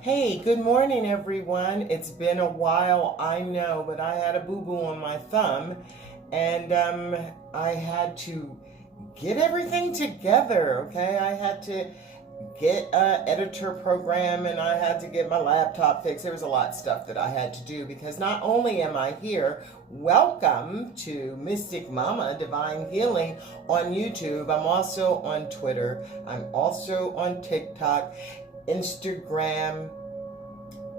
Hey, good morning, everyone. It's been a while, I know, but I had a boo-boo on my thumb, and I had to get everything together, okay? I had to get an editor program, and I had to get my laptop fixed. There was a lot of stuff that I had to do because not only am I here, welcome to Mystic Mama Divine Healing on YouTube. I'm also on Twitter. I'm also on TikTok, Instagram,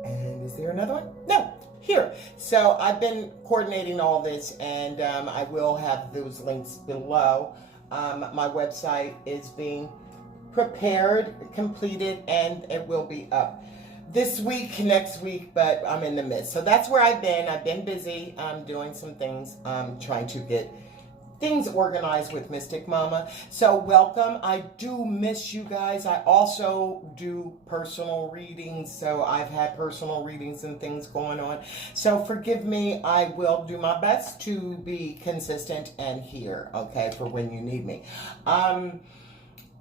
and is there another one? No, here. So I've been coordinating all this, and I will have those links below. My website is being prepared, completed, and it will be up this week, next week, but I'm in the midst. So that's where I've been. I've been busy doing some things, trying to get things organized with Mystic Mama. So welcome. I do miss you guys. I also do personal readings, so I've had personal readings and things going on. So forgive me. I will do my best to be consistent and here, okay, for when you need me.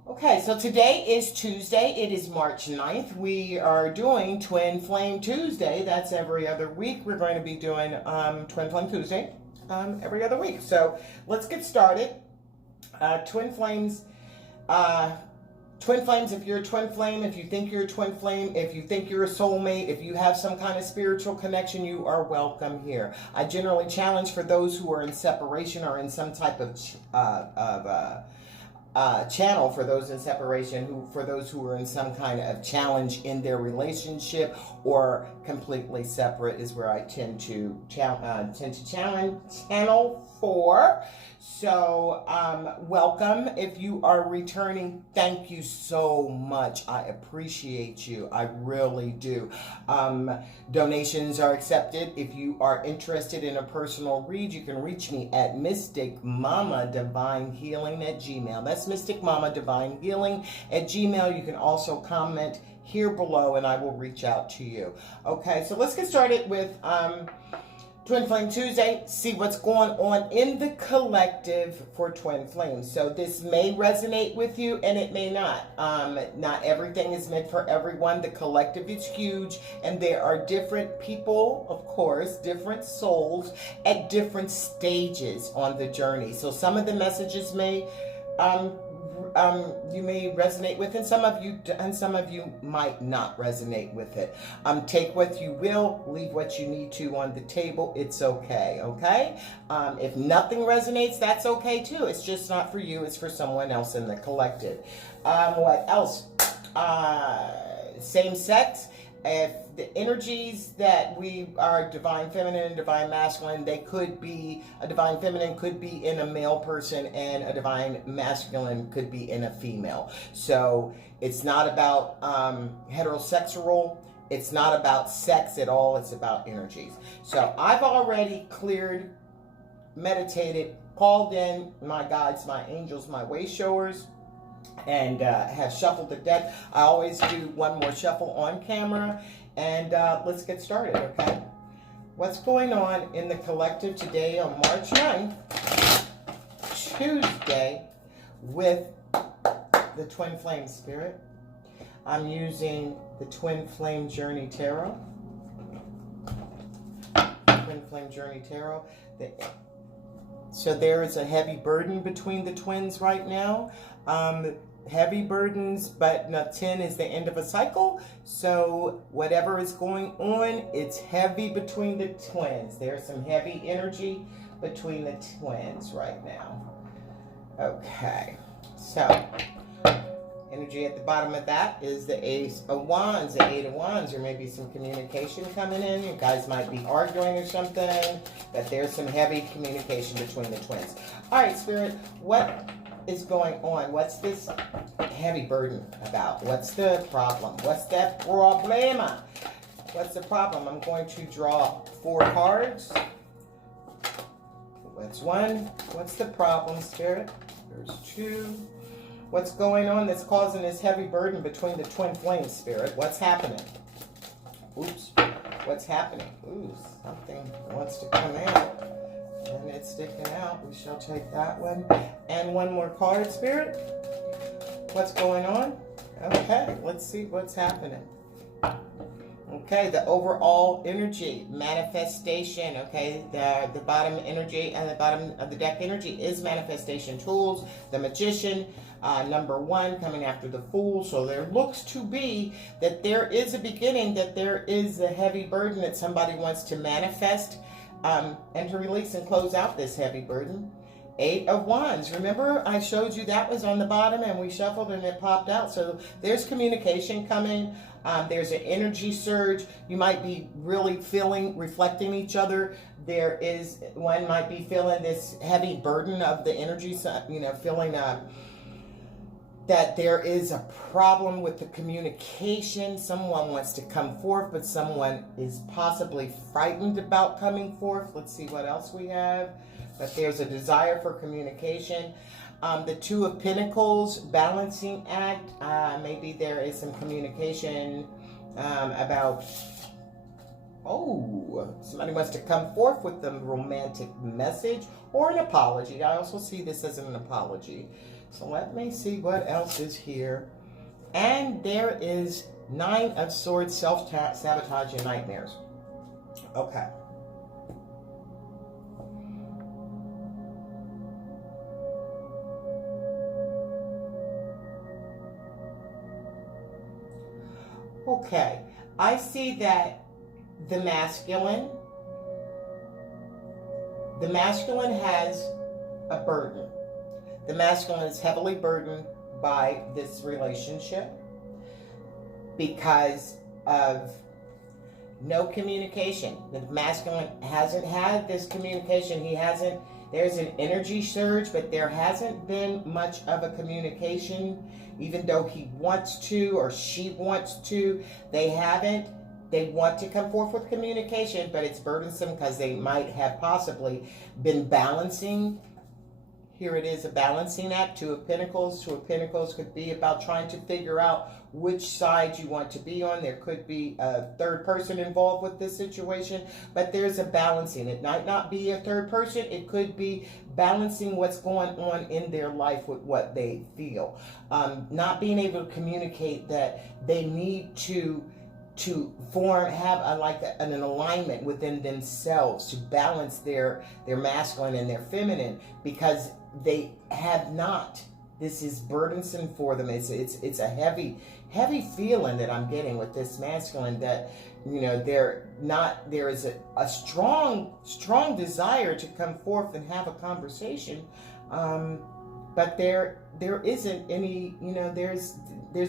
Okay, so today is Tuesday. It is March 9th. We are doing Twin Flame Tuesday. That's every other week. We're going to be doing Twin Flame Tuesday every other week. So let's get started. Twin Flames, if you're a twin flame, if you think you're a twin flame, if you think you're a soulmate, if you have some kind of spiritual connection, you are welcome here. I generally challenge for those who are in separation or in some type of channel for those in separation, for those who are in some kind of challenge in their relationship or completely separate is where I tend to channel for. So welcome. If you are returning, thank you so much. I appreciate you. I really do. Donations are accepted. If you are interested in a personal read, you can reach me at Mystic Mama Divine Healing at Gmail. That's Mystic Mama Divine Healing at Gmail. You can also comment here below and I will reach out to you. Okay, so let's get started with Twin Flame Tuesday. See what's going on in the collective for Twin Flames. So this may resonate with you and it may not. Not everything is meant for everyone. The collective is huge and there are different people, of course, different souls at different stages on the journey. So some of the messages may you may resonate with, and some of you might not resonate with it. Take what you will, leave what you need to on the table. It's okay, okay? If nothing resonates, that's okay too. It's just not for you. It's for someone else in the collective. What else? Same sex. If the energies that we are divine feminine and divine masculine, they could be, a divine feminine could be in a male person and a divine masculine could be in a female. So it's not about heterosexual. It's not about sex at all. It's about energies. So I've already cleared, meditated, called in my guides, my angels, my way showers, and have shuffled the deck. I always do one more shuffle on camera, and let's get started, okay? What's going on in the collective today on March 9th, Tuesday, with the Twin Flame Spirit? I'm using the Twin Flame Journey Tarot. Twin Flame Journey Tarot. So there is a heavy burden between the twins right now. Heavy burdens, but 10 is the end of a cycle. So whatever is going on, it's heavy between the twins. There's some heavy energy between the twins right now. Okay, so energy at the bottom of that is the Ace of Wands, the Eight of Wands. There may be some communication coming in. You guys might be arguing or something, but there's some heavy communication between the twins. All right, Spirit, what is going on? What's this heavy burden about? What's the problem? What's that problema? What's the problem? I'm going to draw 4 cards. That's 1. What's the problem, Spirit? There's 2. What's going on that's causing this heavy burden between the Twin Flames, Spirit? What's happening? Oops. What's happening? Ooh, something wants to come out. And it's sticking out. We shall take that one. And one more card, Spirit. What's going on? Okay, let's see what's happening. Okay, the overall energy, manifestation, okay, the bottom energy and the bottom of the deck energy is manifestation tools, the magician, number 1 coming after the fool. So there looks to be that there is a beginning, that there is a heavy burden that somebody wants to manifest and to release and close out this heavy burden. 8 of Wands. Remember, I showed you that was on the bottom and we shuffled and it popped out. So there's communication coming. There's an energy surge. You might be really reflecting each other. There is, one might be feeling this heavy burden of the energy, you know, feeling that there is a problem with the communication. Someone wants to come forth, but someone is possibly frightened about coming forth. Let's see what else we have. But there's a desire for communication. The 2 of Pinnacles, balancing act. Maybe there is some communication about, somebody wants to come forth with a romantic message or an apology. I also see this as an apology. So let me see what else is here. And there is 9 of Swords, self-sabotage and nightmares. Okay. Okay, I see that the masculine has a burden. The masculine is heavily burdened by this relationship because of no communication. The masculine hasn't had this communication. There's an energy surge, but there hasn't been much of a communication, even though he wants to or she wants to. They haven't. They want to come forth with communication, but it's burdensome because they might have possibly been balancing. Here it is, a balancing act. 2 of Pinnacles. 2 of Pinnacles could be about trying to figure out which side you want to be on. There could be a third person involved with this situation, but there's a balancing. It might not be a third person. It could be balancing what's going on in their life with what they feel. Not being able to communicate that they need to have an alignment within themselves to balance their masculine and their feminine, because they have not. This is burdensome for them. It's a heavy feeling that I'm getting with this masculine, that, you know, there is a strong desire to come forth and have a conversation, but there isn't any, you know, there's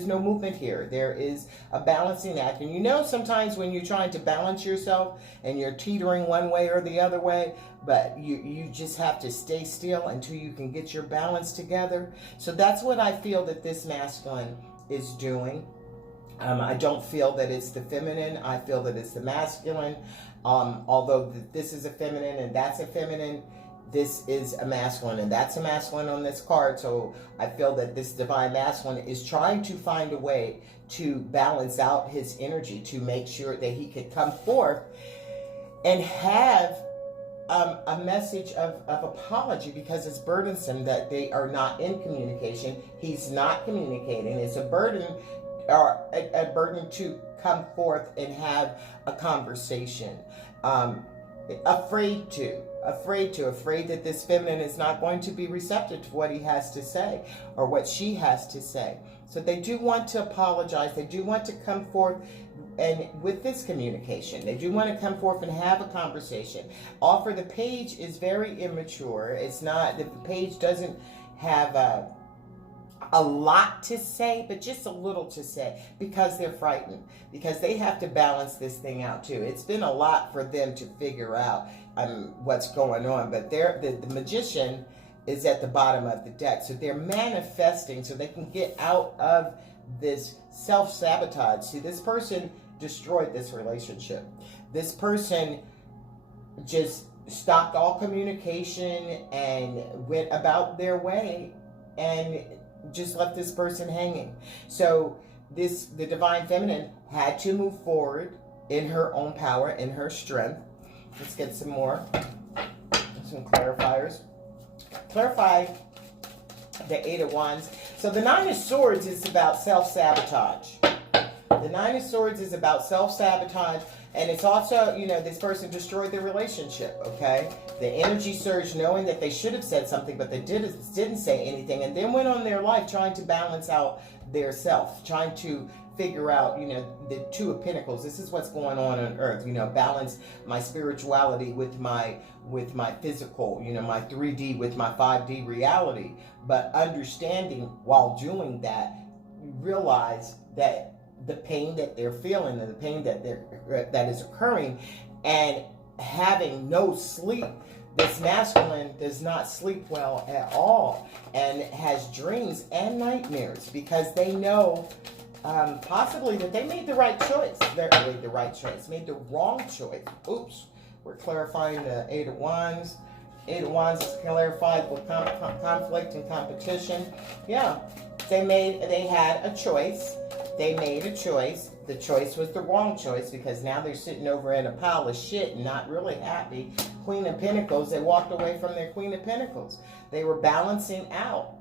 no movement here. There is a balancing act. And you know, sometimes when you're trying to balance yourself and you're teetering one way or the other way, but you just have to stay still until you can get your balance together. So that's what I feel that this masculine is doing. I don't feel that it's the feminine. I feel that it's the masculine. Although this is a feminine and that's a feminine, this is a masculine and that's a masculine on this card. So I feel that this divine masculine is trying to find a way to balance out his energy, to make sure that he could come forth and have a message of apology, because it's burdensome that they are not in communication. He's not communicating. It's a burden, or a burden to come forth and have a conversation. Afraid that this feminine is not going to be receptive to what he has to say or what she has to say. So they do want to apologize. They do want to come forth and with this communication. They do want to come forth and have a conversation. Offer. The page is very immature. It's not, the page doesn't have a lot to say, but just a little to say, because they're frightened, because they have to balance this thing out too. It's been a lot for them to figure out what's going on, but the magician is at the bottom of the deck, so they're manifesting so they can get out of this self-sabotage. See, this person destroyed this relationship. This person just stopped all communication and went about their way and just left this person hanging. So the divine feminine had to move forward in her own power, in her strength. Let's get some more, some clarifiers. Clarify the 8 of Wands. So the Nine of Swords is about self-sabotage. The Nine of Swords is about self-sabotage, and it's also, you know, this person destroyed their relationship, okay? The energy surge knowing that they should have said something, but they didn't say anything, and then went on their life trying to balance out their self, trying to figure out, you know, the Two of Pinnacles. This is what's going on earth, you know, balance my spirituality with my physical, you know, my 3D with my 5D reality. But understanding while doing that, you realize that the pain that they're feeling and the pain that is occurring, and having no sleep. This masculine does not sleep well at all, and has dreams and nightmares because they know possibly that they made the right choice. They made the right choice, made the wrong choice. Oops. We're clarifying the Eight of Wands. Eight of Wands is clarified with conflict and competition. Yeah, they had a choice. They made a choice. The choice was the wrong choice because now they're sitting over in a pile of shit and not really happy. Queen of Pentacles, they walked away from their Queen of Pentacles. They were balancing out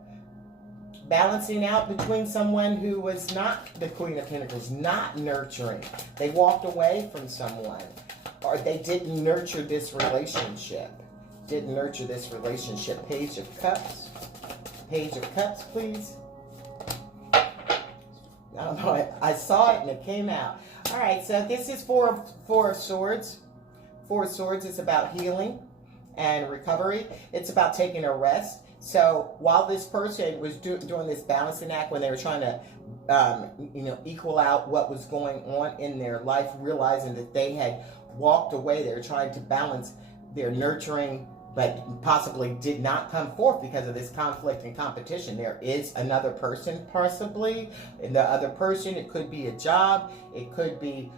between someone who was not the Queen of Pentacles, not nurturing. They walked away from someone, or they didn't nurture this relationship. Page of Cups. Page of Cups, please. I don't know. I saw it and it came out. All right, so this is Four of Swords. Four of Swords is about healing and recovery. It's about taking a rest. So while this person was doing this balancing act, when they were trying to, you know, equal out what was going on in their life, realizing that they had walked away, they were trying to balance their nurturing, but possibly did not come forth because of this conflict and competition. There is another person, possibly, and the other person, it could be a job, it could be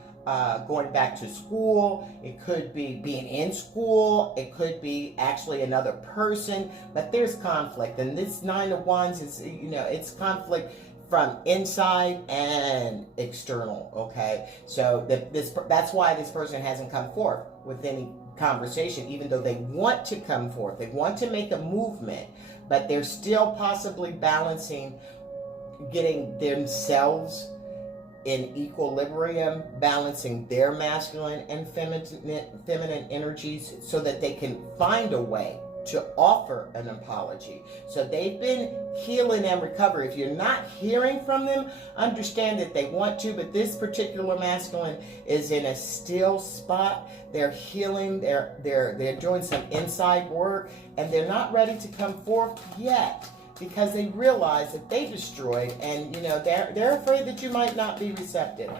going back to school, it could be being in school, it could be actually another person, but there's conflict. And this Nine of Wands is, you know, it's conflict from inside and external, okay? So that's why this person hasn't come forth with any conversation, even though they want to come forth. They want to make a movement, but they're still possibly balancing, getting themselves in equilibrium, balancing their masculine and feminine energies so that they can find a way to offer an apology. So they've been healing and recover. If you're not hearing from them, understand that they want to, but this particular masculine is in a still spot. They're healing, they're doing some inside work, and they're not ready to come forth yet because they realize that they destroyed, and you know, they're afraid that you might not be receptive.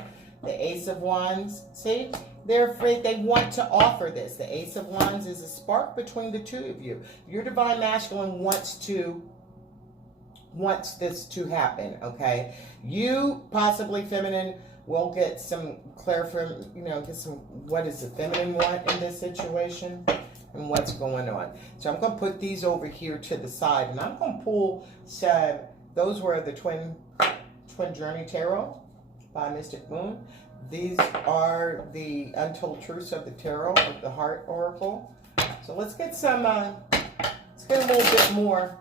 The Ace of Wands, see? They're afraid. They want to offer this. The Ace of Wands is a spark between the two of you. Your divine masculine wants this to happen, okay? You, possibly feminine, will get some clarification, you know, get some, what does the feminine want in this situation and what's going on. So I'm going to put these over here to the side, and I'm going to pull some, those were the Twin Journey Tarot by Mystic Moon. These are the Untold Truths of the Tarot of the Heart Oracle. So let's get some, let's get a little bit more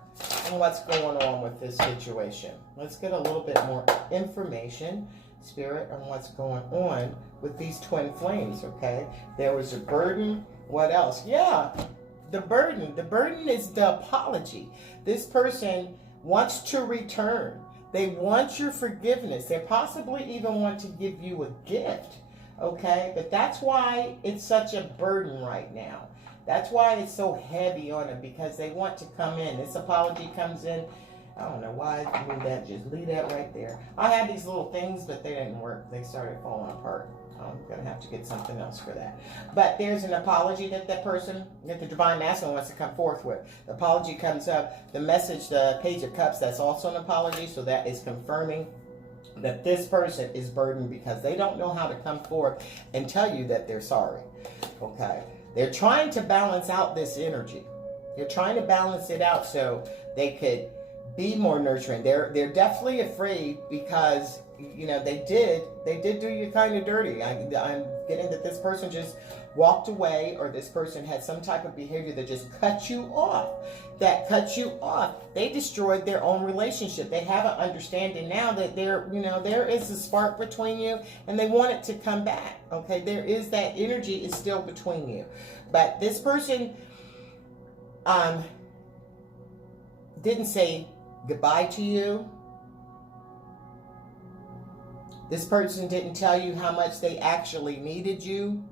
on what's going on with this situation. Let's get a little bit more information, Spirit, on what's going on with these twin flames, okay? There was a burden. What else? Yeah, the burden. The burden is the apology. This person wants to return. They want your forgiveness. They possibly even want to give you a gift, okay? But that's why it's such a burden right now. That's why it's so heavy on them, because they want to come in. This apology comes in. I don't know why I do that. Just leave that right there. I had these little things, but they didn't work. They started falling apart. I'm going to have to get something else for that. But there's an apology that that the divine masculine wants to come forth with. The apology comes up. The message, the Page of Cups, that's also an apology. So that is confirming that this person is burdened because they don't know how to come forth and tell you that they're sorry. Okay. They're trying to balance out this energy. They're trying to balance it out so they could be more nurturing. They're definitely afraid because, you know, they did do you kind of dirty. I'm getting that this person just walked away, or this person had some type of behavior that just cut you off. That cut you off. They destroyed their own relationship. They have an understanding now that there is a spark between you, and they want it to come back. Okay, there is that energy is still between you, but this person didn't say goodbye to you. This person didn't tell you how much they actually needed you.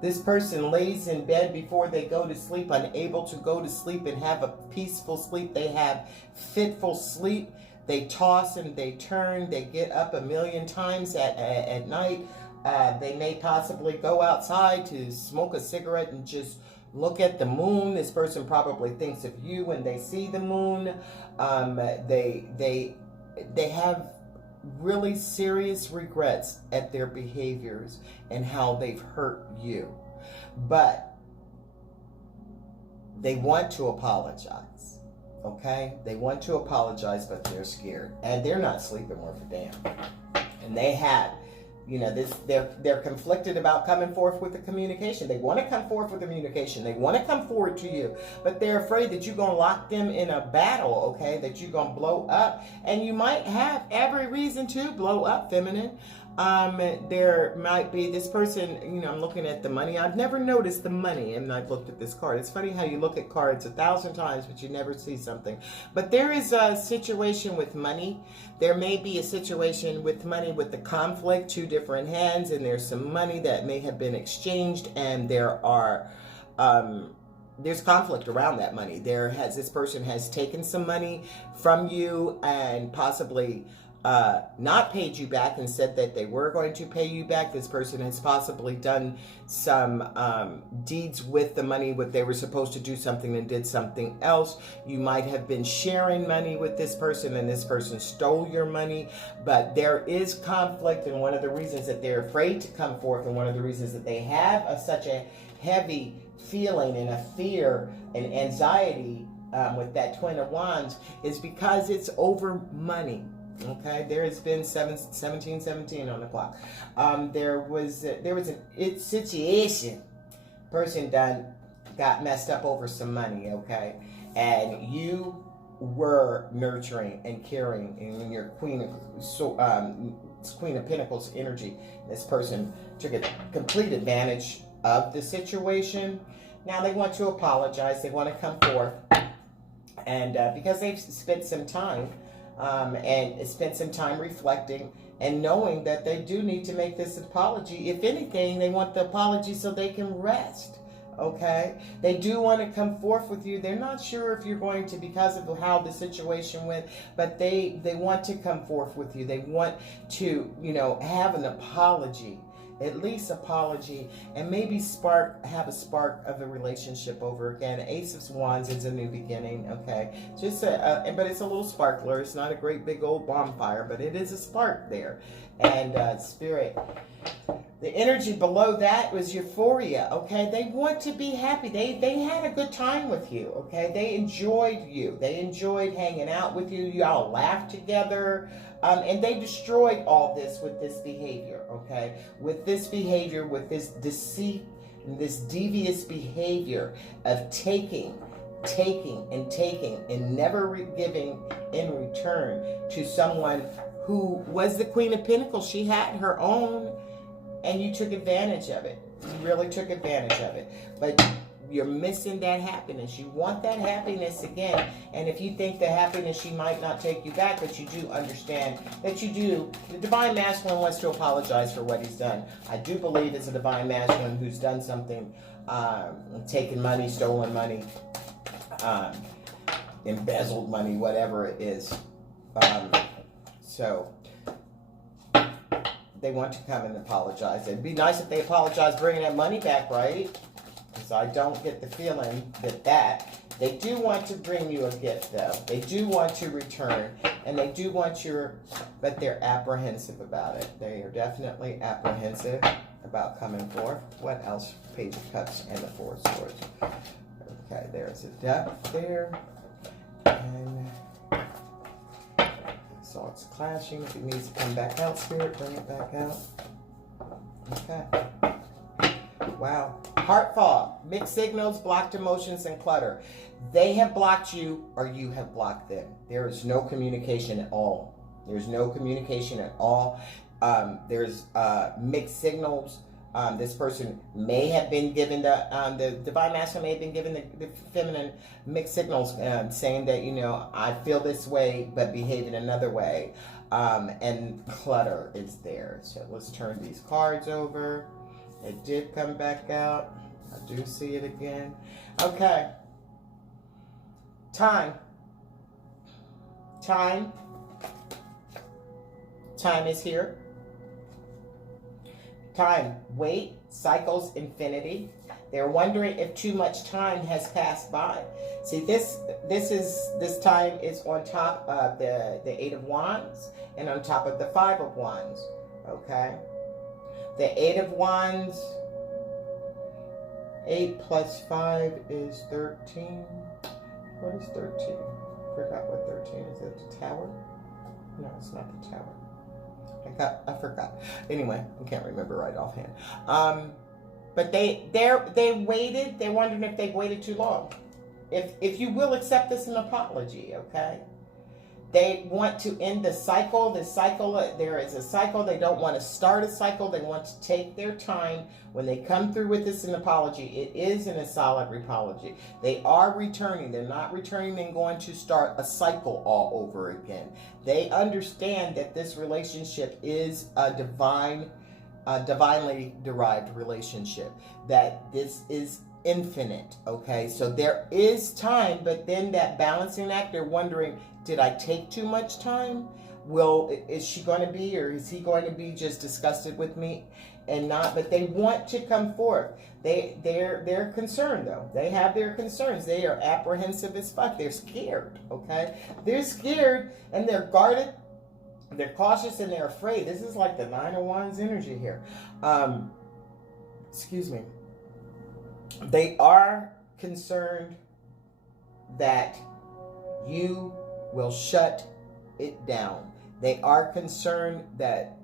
This person lays in bed before they go to sleep, unable to go to sleep and have a peaceful sleep. They have fitful sleep. They toss and they turn. They get up a million times at night. They may possibly go outside to smoke a cigarette and just look at the moon. This person probably thinks of you when they see the moon. They have really serious regrets at their behaviors and how they've hurt you, but they want to apologize. Okay, they want to apologize, but they're scared, and they're not sleeping worth a damn. And they have, they're conflicted about coming forth with the communication. They want to come forth with the communication. They want to come forward to you, but they're afraid that you're going to lock them in a battle, okay, that you're going to blow up. And you might have every reason to blow up, feminine. There might be this person, I'm looking at the money. I've never noticed the money, and I've looked at this card. It's funny how you look at cards 1,000 times, but you never see something. But there is a situation with money. There may be a situation with money with the conflict, two different hands, and there's some money that may have been exchanged, and there are, there's conflict around that money. This person has taken some money from you and possibly not paid you back and said that they were going to pay you back. This person has possibly done some deeds with the money, what they were supposed to do something and did something else. You might have been sharing money with this person and this person stole your money, but there is conflict, and one of the reasons that they're afraid to come forth, and one of the reasons that they have such a heavy feeling and a fear and anxiety with that Twin of Wands is because it's over money. Okay, there has been 1717 on the clock. There was a situation. Person got messed up over some money. Okay, and you were nurturing and caring in your Queen of Pinnacles energy. This person took a complete advantage of the situation. Now they want to apologize. They want to come forth, and because they've spent some time. And spent some time reflecting and knowing that they do need to make this apology. If anything, they want the apology so they can rest. Okay? They do want to come forth with you. They're not sure if you're going to, because of how the situation went, but they want to come forth with you. They want to, have an apology. At least apology, and maybe have a spark of a relationship over again. Ace of Wands is a new beginning, okay? But it's a little sparkler. It's not a great big old bonfire, but it is a spark there. And Spirit, the energy below that was euphoria, okay? They want to be happy. They had a good time with you, okay? They enjoyed you. They enjoyed hanging out with you. Y'all laughed together. And they destroyed all this with this behavior, okay? With this behavior, with this deceit, and this devious behavior of taking, and never giving in return to someone who was the Queen of Pinnacles. She had her own, and you took advantage of it. You really took advantage of it. But you're missing that happiness. You want that happiness again. And if you think the happiness, she might not take you back, but you do understand that you do. The Divine Masculine wants to apologize for what he's done. I do believe it's a Divine Masculine who's done something, taken money, stolen money, embezzled money, whatever it is. So they want to come and apologize. It'd be nice if they apologize bringing that money back, right? So I don't get the feeling that they do want to bring you a gift, though. They do want to return, and they do want but they're apprehensive about it. They are definitely apprehensive about coming forth. What else? Page of Cups and the Four of Swords. Okay, there's a depth there. And so it's clashing. If it needs to come back out, Spirit, bring it back out. Okay. Wow. Heart fog, mixed signals, blocked emotions, and clutter. They have blocked you or you have blocked them. There is no communication at all. There's no communication at all. There's mixed signals. This person may have been given the divine master may have been given the feminine mixed signals, saying that, you know, I feel this way but behave in another way. And clutter is there. So let's turn these cards over. It did come back out. I do see it again. Okay. Time. Time is here. Time, wait, cycles, infinity. They're wondering if too much time has passed by. See, this time is on top of the Eight of Wands and on top of the Five of Wands. Okay. The Eight of Wands, 8 plus 5 is 13. What is 13? Forgot what 13 is. It the tower? No, it's not the tower. I forgot. Anyway, I can't remember right offhand. But they waited. They're wondering if they waited too long. If you will accept this an apology, okay? They want to end the cycle. There is a cycle. They don't want to start a cycle. They want to take their time. When they come through with this an apology, it is in a solid apology. They are returning. They're not returning and going to start a cycle all over again. They understand that this relationship is a divinely derived relationship. That this is infinite, okay? So there is time, but then that balancing act, they're wondering, did I take too much time? Is she going to be, or is he going to be just disgusted with me and not? But they want to come forth. They're concerned though. They have their concerns. They are apprehensive as fuck. They're scared, okay? They're scared and they're guarded. They're cautious and they're afraid. This is like the Nine of Wands energy here. Excuse me. They are concerned that you will shut it down. They are concerned that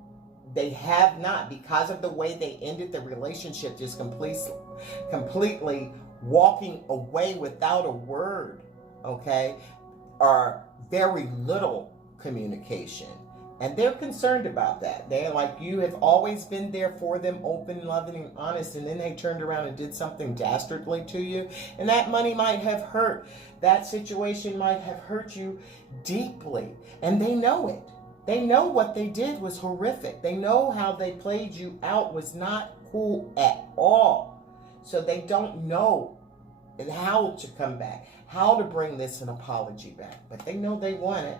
they have not, because of the way they ended the relationship, just completely walking away without a word, okay, or very little communication. And they're concerned about that. They're like, you have always been there for them, open, loving, and honest, and then they turned around and did something dastardly to you. And that money might have hurt. That situation might have hurt you deeply. And they know it. They know what they did was horrific. They know how they played you out was not cool at all. So they don't know how to come back, how to bring this an apology back. But they know they want it.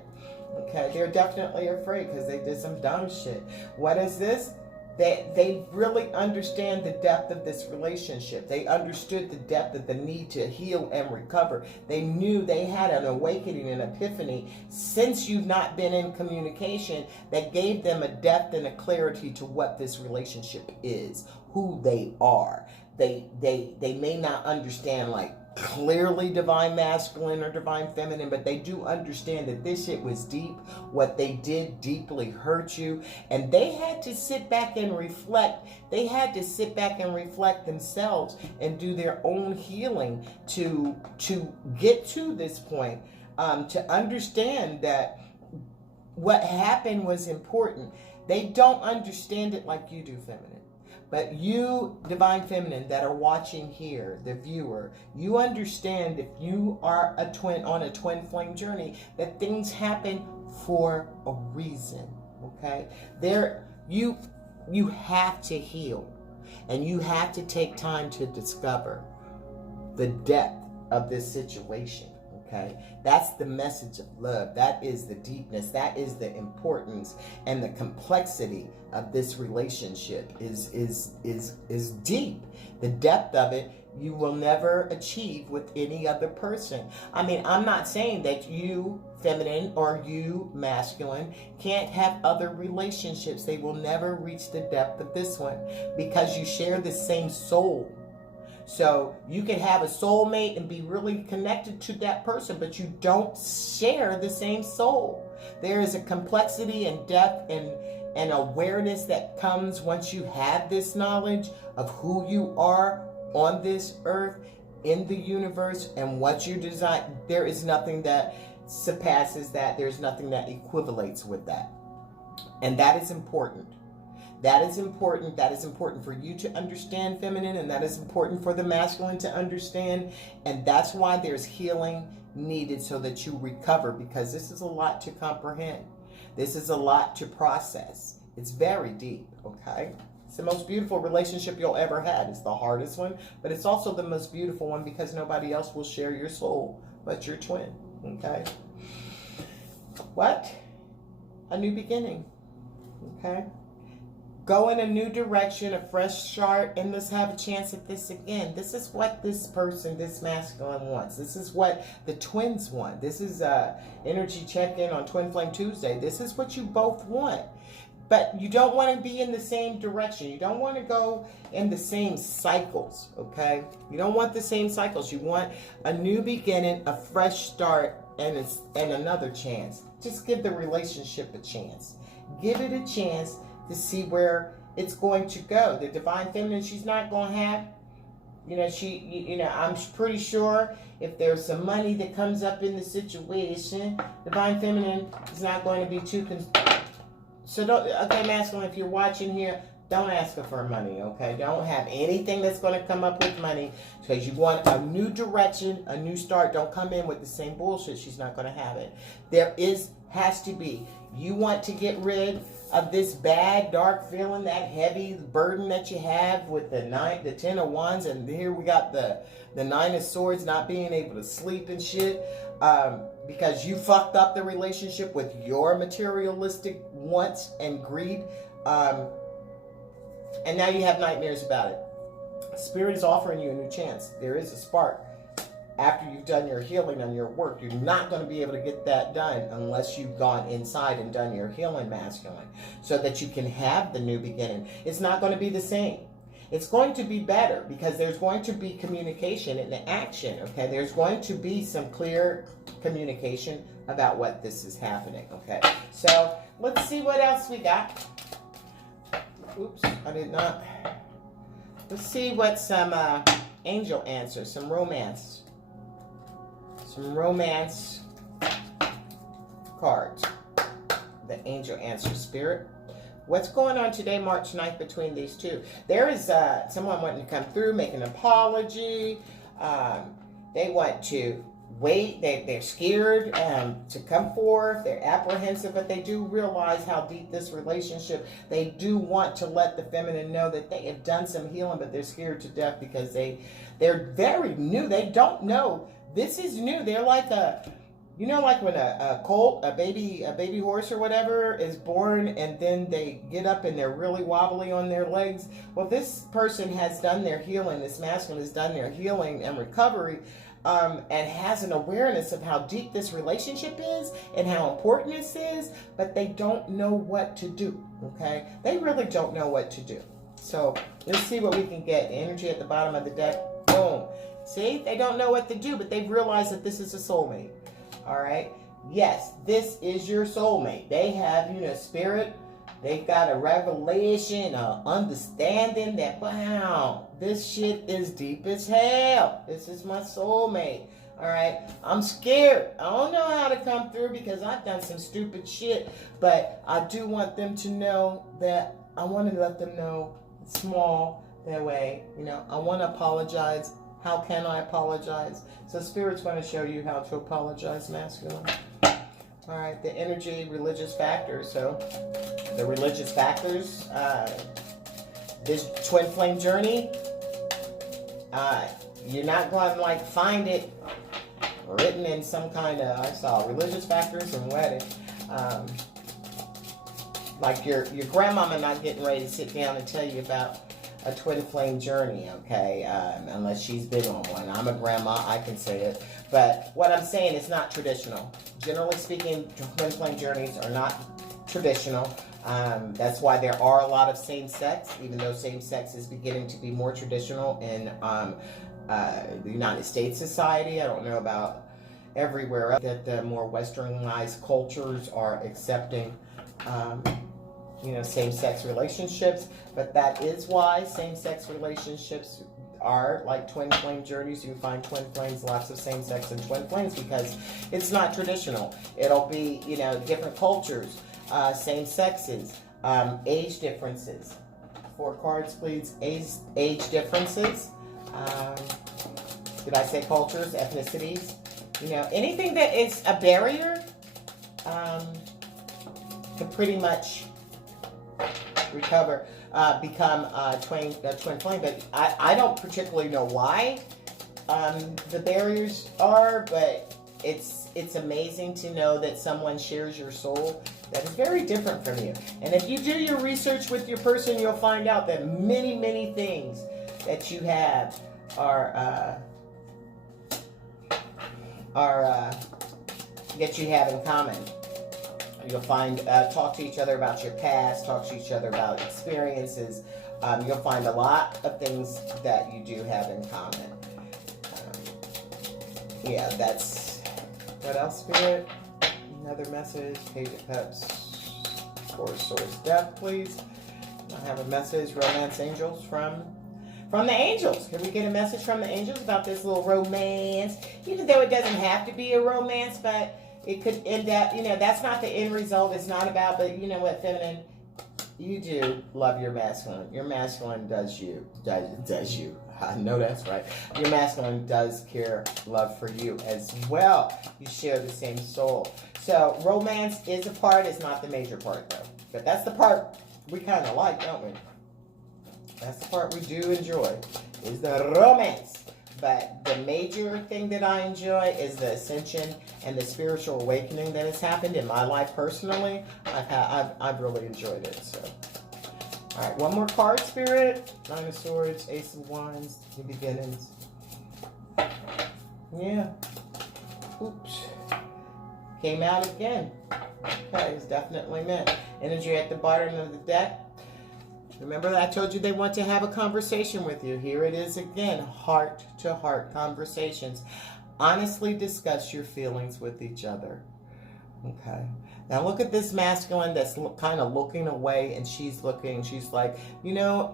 Okay, they're definitely afraid because they did some dumb shit. What is this? They really understand the depth of this relationship. They understood the depth of the need to heal and recover. They knew they had an awakening, an epiphany, since you've not been in communication, that gave them a depth and a clarity to what this relationship is, who they are. They may not understand like clearly divine masculine or divine feminine, but they do understand that this shit was deep. What they did deeply hurt you, and they had to sit back and reflect. They had to sit back and reflect themselves and do their own healing to get to this point, to understand that what happened was important. They don't understand it like you do, feminine. But you, divine feminine, that are watching here, the viewer, you understand, if you are a twin on a twin flame journey, that things happen for a reason. Okay? You have to heal, and you have to take time to discover the depth of this situation. Okay, that's the message of love. That is the deepness. That is the importance and the complexity of this relationship is deep. The depth of it you will never achieve with any other person. I mean, I'm not saying that you feminine or you masculine can't have other relationships. They will never reach the depth of this one because you share the same soul. So you can have a soulmate and be really connected to that person, but you don't share the same soul. There is a complexity and depth and awareness that comes once you have this knowledge of who you are on this earth, in the universe, and what you design, there is nothing that surpasses that. There's nothing that equivalates with that. And that is important. That is important. That is important for you to understand, feminine, and that is important for the masculine to understand. And that's why there's healing needed, so that you recover, because this is a lot to comprehend. This is a lot to process. It's very deep, okay? It's the most beautiful relationship you'll ever have. It's the hardest one, but it's also the most beautiful one, because nobody else will share your soul but your twin, okay? What? A new beginning, okay? Go in a new direction, a fresh start, and let's have a chance at this again. This is what this person, this masculine wants. This is what the twins want. This is energy check-in on Twin Flame Tuesday. This is what you both want. But you don't want to be in the same direction. You don't want to go in the same cycles, okay? You don't want the same cycles. You want a new beginning, a fresh start, and another chance. Just give the relationship a chance. Give it a chance to see where it's going to go. The divine feminine, she's not going to have, I'm pretty sure if there's some money that comes up in the situation, divine feminine is not going to be too so don't, okay, masculine, if you're watching here, don't ask her for money, okay? Don't have anything that's going to come up with money, because you want a new direction, a new start. Don't come in with the same bullshit. She's not going to have it. Has to be. You want to get rid of this bad, dark feeling, that heavy burden that you have with the 10 of Wands, and here we got the 9 of Swords, not being able to sleep and shit. Because you fucked up the relationship with your materialistic wants and greed. And now you have nightmares about it. Spirit is offering you a new chance. There is a spark. After you've done your healing and your work, you're not going to be able to get that done unless you've gone inside and done your healing, masculine, so that you can have the new beginning. It's not going to be the same. It's going to be better, because there's going to be communication and action, okay? There's going to be some clear communication about what this is happening, okay? So let's see what else we got. Oops, I did not. Let's see what some angel answers, some romance. Some romance cards. The angel answer, Spirit. What's going on today, March 9th, between these two? There is someone wanting to come through, make an apology. They want to wait. They're scared to come forth. They're apprehensive, but they do realize how deep this relationship. They do want to let the feminine know that they have done some healing, but they're scared to death because they're very new. They don't know. This is new. They're like like when a colt, a baby horse or whatever is born, and then they get up and they're really wobbly on their legs. Well, this person has done their healing. This masculine has done their healing and recovery, and has an awareness of how deep this relationship is and how important this is, but they don't know what to do, okay? They really don't know what to do. So let's see what we can get. Energy at the bottom of the deck. Boom. See, they don't know what to do, but they've realized that this is a soulmate. All right. Yes, this is your soulmate. They have, spirit. They've got a revelation, understanding that, wow, this shit is deep as hell. This is my soulmate. All right. I'm scared. I don't know how to come through because I've done some stupid shit, but I do want them to know that I want to let them know it's small that way. I want to apologize. How can I apologize? So Spirit's going to show you how to apologize, masculine. All right, the energy, religious factors. So the religious factors, this twin flame journey, you're not going to find it written in some kind of, I saw religious factors and wedding. Like your grandmama not getting ready to sit down and tell you about a twin flame journey, okay, unless she's been on one. I'm a grandma, I can say it. But what I'm saying is not traditional. Generally speaking, twin flame journeys are not traditional. That's why there are a lot of same-sex, even though same-sex is beginning to be more traditional in the United States society. I don't know about everywhere else that the more westernized cultures are accepting same-sex relationships, but that is why same-sex relationships are like twin flame journeys. You find twin flames, lots of same-sex and twin flames, because it's not traditional. It'll be, different cultures, same sexes, age differences. 4 cards, please. Age differences. Did I say cultures, ethnicities? Anything that is a barrier can pretty much become a twin flame. But I don't particularly know why the barriers are, but it's amazing to know that someone shares your soul that is very different from you. And if you do your research with your person, you'll find out that many, many things that you have are that you have in common. You'll find, talk to each other about your past, talk to each other about experiences. You'll find a lot of things that you do have in common. Yeah, that's, what else, Spirit? Another message, Page of Cups, Four of Swords, Death, please. I have a message, Romance Angels, from the angels. Can we get a message from the angels about this little romance? Even though it doesn't have to be a romance, but it could end up, that's not the end result. It's not about, but you know what, feminine, you do love your masculine. Your masculine does you. I know that's right. Your masculine does care, love for you as well. You share the same soul. So romance is a part. It's not the major part, though. But that's the part we kind of like, don't we? That's the part we do enjoy, is the romance. But the major thing that I enjoy is the ascension and the spiritual awakening that has happened in my life personally. I've really enjoyed it. So, all right, one more card, Spirit. 9 of Swords, Ace of Wands, new beginnings. Yeah. Oops. Came out again. Okay, it's definitely meant. Energy at the bottom of the deck. Remember, I told you they want to have a conversation with you. Here it is again, heart-to-heart conversations. Honestly discuss your feelings with each other. Okay. Now look at this masculine that's kind of looking away, and she's like,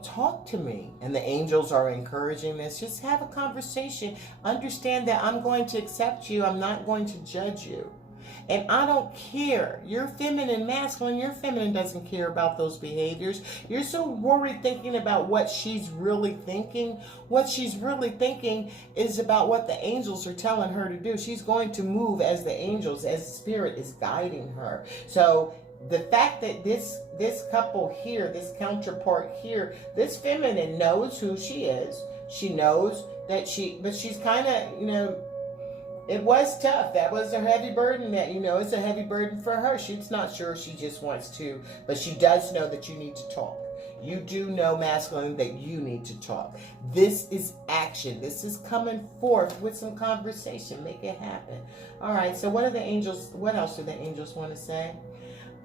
talk to me. And the angels are encouraging this. Just have a conversation. Understand that I'm going to accept you. I'm not going to judge you. And I don't care. You're feminine, masculine. Your feminine doesn't care about those behaviors. You're so worried thinking about what she's really thinking. What she's really thinking is about what the angels are telling her to do. She's going to move as the angels, as spirit is guiding her. So the fact that this couple here, this counterpart here, this feminine knows who she is. She knows that but she's kind of, it was tough. That was a heavy burden that, it's a heavy burden for her. She's not sure she just wants to, but she does know that you need to talk. You do know, masculine, that you need to talk. This is action. This is coming forth with some conversation. Make it happen. All right, so what else do the angels want to say?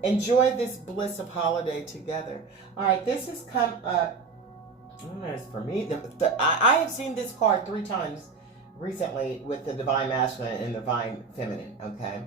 Enjoy this bliss of holiday together. All right, this has come up. For me, I have seen this card 3 times recently with the divine masculine and divine feminine. Okay,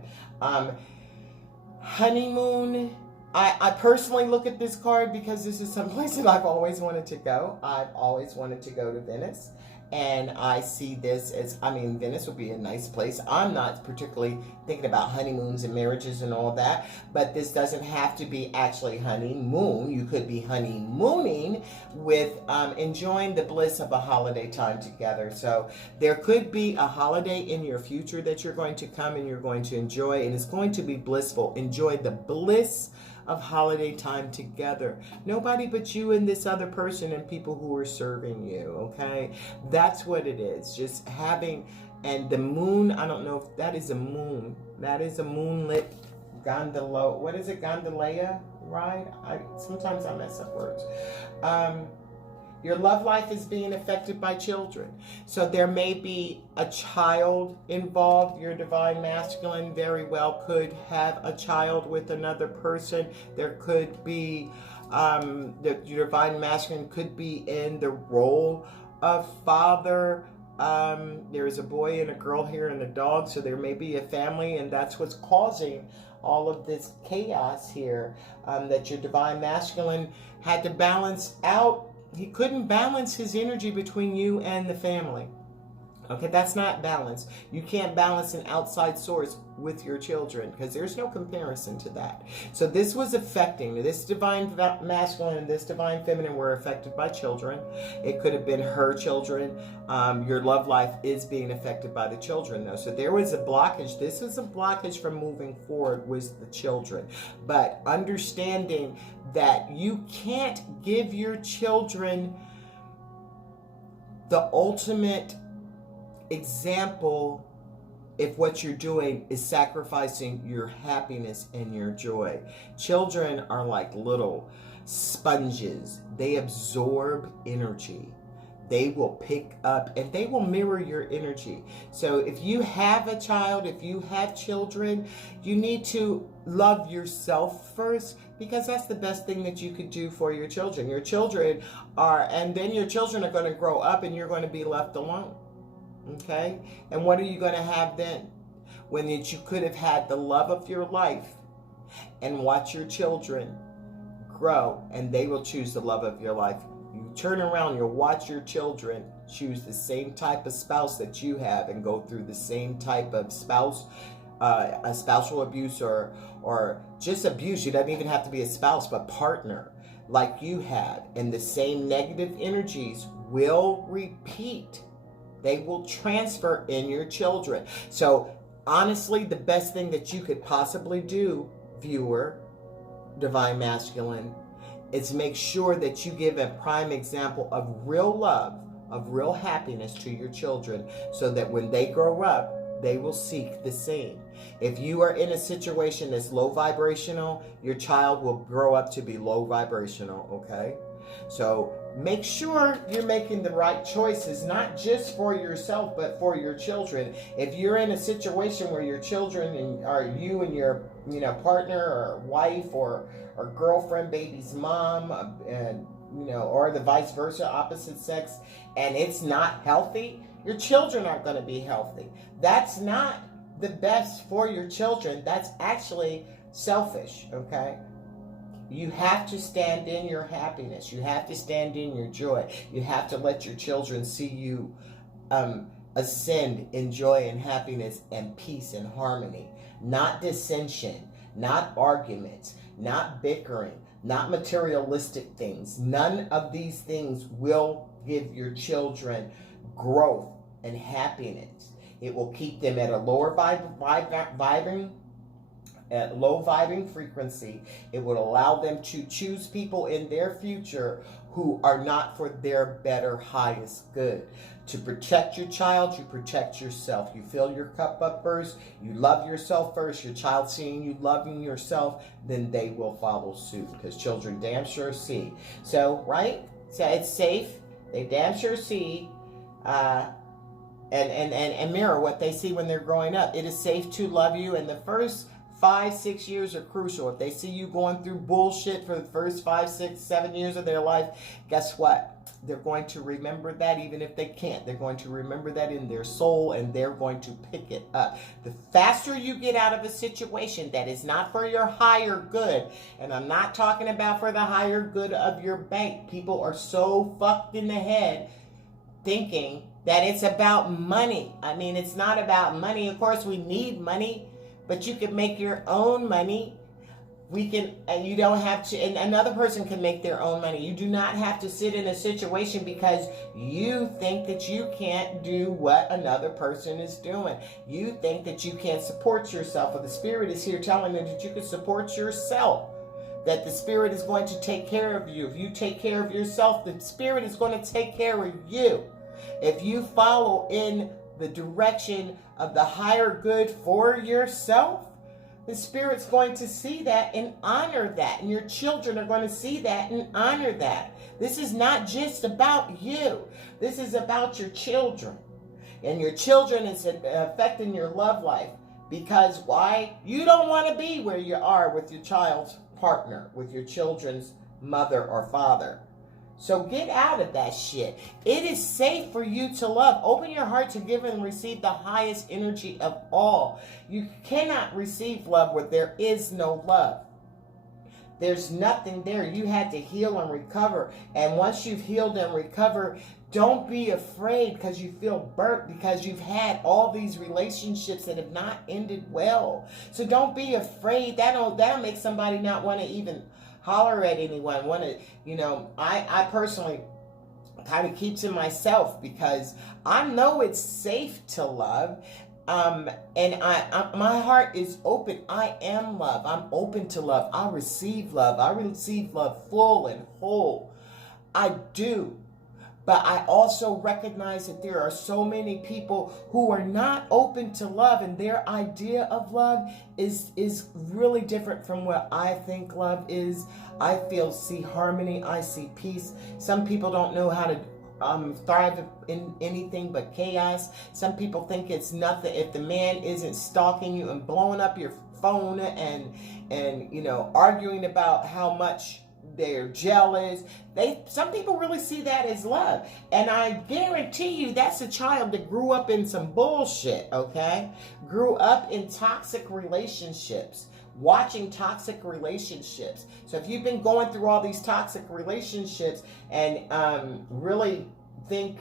honeymoon. I personally look at this card because this is someplace that I've always wanted to go. I've always wanted to go to Venice, and I see this as, Venice would be a nice place. I'm not particularly thinking about honeymoons and marriages and all that, but this doesn't have to be actually honeymoon. You could be honeymooning with enjoying the bliss of a holiday time together. So there could be a holiday in your future that you're going to come and you're going to enjoy, and it's going to be blissful. Enjoy the bliss of holiday time together. Nobody but you and this other person and people who are serving you, okay? That's what it is. Just having, and the moon, I don't know if that is a moon. That is a moonlit gondola. What is it? Gondola ride? Sometimes I mess up words. Your love life is being affected by children. So there may be a child involved. Your divine masculine very well could have a child with another person. There could be, your divine masculine could be in the role of father There is a boy and a girl here and a dog, so there may be a family, and that's what's causing all of this chaos here, that your divine masculine had to balance out. He couldn't balance his energy between you and the family. Okay, that's not balance. You can't balance an outside source with your children because there's no comparison to that. So this was affecting, this divine masculine and this divine feminine were affected by children. It could have been her children. Your love life is being affected by the children though. So there was a blockage. This was a blockage from moving forward with the children. But understanding that you can't give your children the ultimate example if what you're doing is sacrificing your happiness and your joy. Children are like little sponges. They absorb energy. They will pick up and they will mirror your energy. So if you have a child, if you have children, you need to love yourself first, because that's the best thing that you could do for your children. Your children are, and then your children are going to grow up and you're going to be left alone. Okay? And what are you going to have then? When you could have had the love of your life and watch your children grow and they will choose the love of your life. You turn around, you'll watch your children choose the same type of spouse that you have and go through the same type of a spousal abuse or just abuse. You don't even have to be a spouse, but partner like you had. And the same negative energies will repeat. They will transfer in your children. So honestly, the best thing that you could possibly do, viewer, divine masculine, is make sure that you give a prime example of real love, of real happiness to your children, so that when they grow up, they will seek the same. If you are in a situation that's low vibrational, your child will grow up to be low vibrational, okay? So make sure you're making the right choices, not just for yourself, but for your children. If you're in a situation where your children are you and your partner or wife or girlfriend, baby's mom, and or the vice versa, opposite sex, and it's not healthy, your children aren't going to be healthy. That's not the best for your children. That's actually selfish, okay? You have to stand in your happiness. You have to stand in your joy. You have to let your children see you ascend in joy and happiness and peace and harmony. Not dissension, not arguments, not bickering, not materialistic things. None of these things will give your children growth and happiness. It will keep them at a lower low vibing frequency. It would allow them to choose people in their future who are not for their better, highest good. To protect your child, you protect yourself. You fill your cup up first. You love yourself first. Your child seeing you loving yourself, then they will follow suit, because children damn sure see. So, right? So it's safe. They damn sure see and mirror what they see when they're growing up. It is safe to love you, and the first 5-6 years are crucial. If they see you going through bullshit for the first 5, 6, 7 years of their life, guess what? They're going to remember that even if they can't. They're going to remember that in their soul, and they're going to pick it up. The faster you get out of a situation that is not for your higher good, and I'm not talking about for the higher good of your bank. People are so fucked in the head thinking that it's about money. I mean, it's not about money. Of course, we need money, but you can make your own money. And you don't have to, and another person can make their own money. You do not have to sit in a situation because you think that you can't do what another person is doing. You think that you can't support yourself, but the Spirit is here telling you that you can support yourself, that the Spirit is going to take care of you. If you take care of yourself, the Spirit is going to take care of you. If you follow in the direction of the higher good for yourself, the Spirit's going to see that and honor that. And your children are going to see that and honor that. This is not just about you. This is about your children. And your children is affecting your love life. Because why? You don't want to be where you are with your child's partner, with your children's mother or father. So get out of that shit. It is safe for you to love. Open your heart to give and receive the highest energy of all. You cannot receive love where there is no love. There's nothing there. You had to heal and recover. And once you've healed and recovered, don't be afraid because you feel burnt, because you've had all these relationships that have not ended well. So don't be afraid. That'll make somebody not want to even holler at anyone. I personally kind of keep to myself because I know it's safe to love. And my heart is open. I am love. I'm open to love. I receive love. I receive love full and whole. I do. But I also recognize that there are so many people who are not open to love, and their idea of love is really different from what I think love is. I see harmony. I see peace. Some people don't know how to thrive in anything but chaos. Some people think it's nothing if the man isn't stalking you and blowing up your phone and arguing about how much they're jealous. Some people really see that as love. And I guarantee you that's a child that grew up in some bullshit, okay? Grew up in toxic relationships, watching toxic relationships. So if you've been going through all these toxic relationships and really think,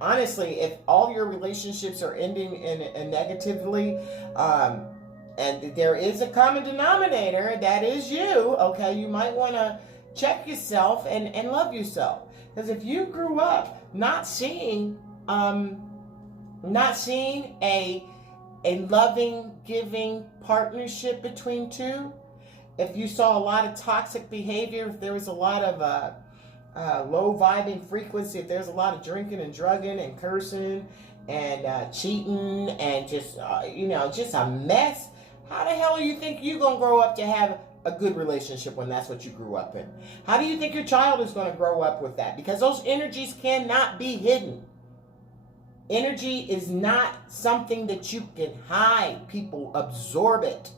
honestly, if all your relationships are ending in negatively, and there is a common denominator, that is you, okay? You might want to check yourself and love yourself. Because if you grew up not seeing a loving, giving partnership between two, if you saw a lot of toxic behavior, if there was a lot of low vibing frequency, if there's a lot of drinking and drugging and cursing and cheating and just a mess, how the hell do you think you're going to grow up to have a good relationship when that's what you grew up in? How do you think your child is going to grow up with that? Because those energies cannot be hidden. Energy is not something that you can hide. People absorb it.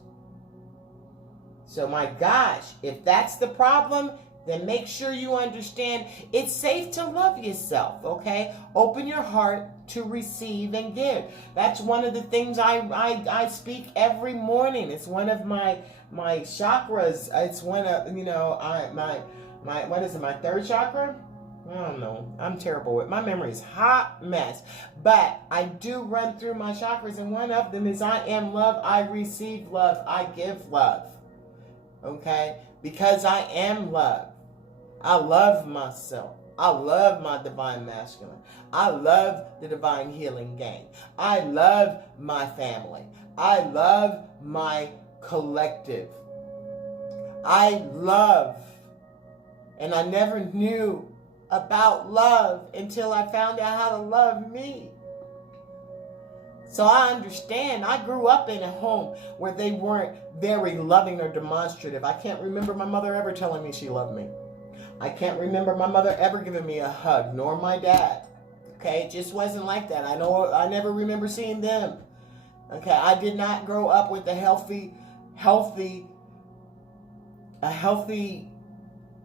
So my gosh, if that's the problem, then make sure you understand it's safe to love yourself, okay? Open your heart to receive and give. That's one of the things I speak every morning. It's one of my chakras. It's one of, my what is it, my third chakra? I don't know. I'm terrible with my memory is hot mess. But I do run through my chakras, and one of them is I am love, I receive love, I give love. Okay? Because I am love. I love myself. I love my divine masculine. I love the divine healing game. I love my family. I love my collective. I love, and I never knew about love until I found out how to love me. So I understand. I grew up in a home where they weren't very loving or demonstrative. I can't remember my mother ever telling me she loved me. I can't remember my mother ever giving me a hug, nor my dad. Okay, it just wasn't like that. I never remember seeing them. Okay, I did not grow up with a healthy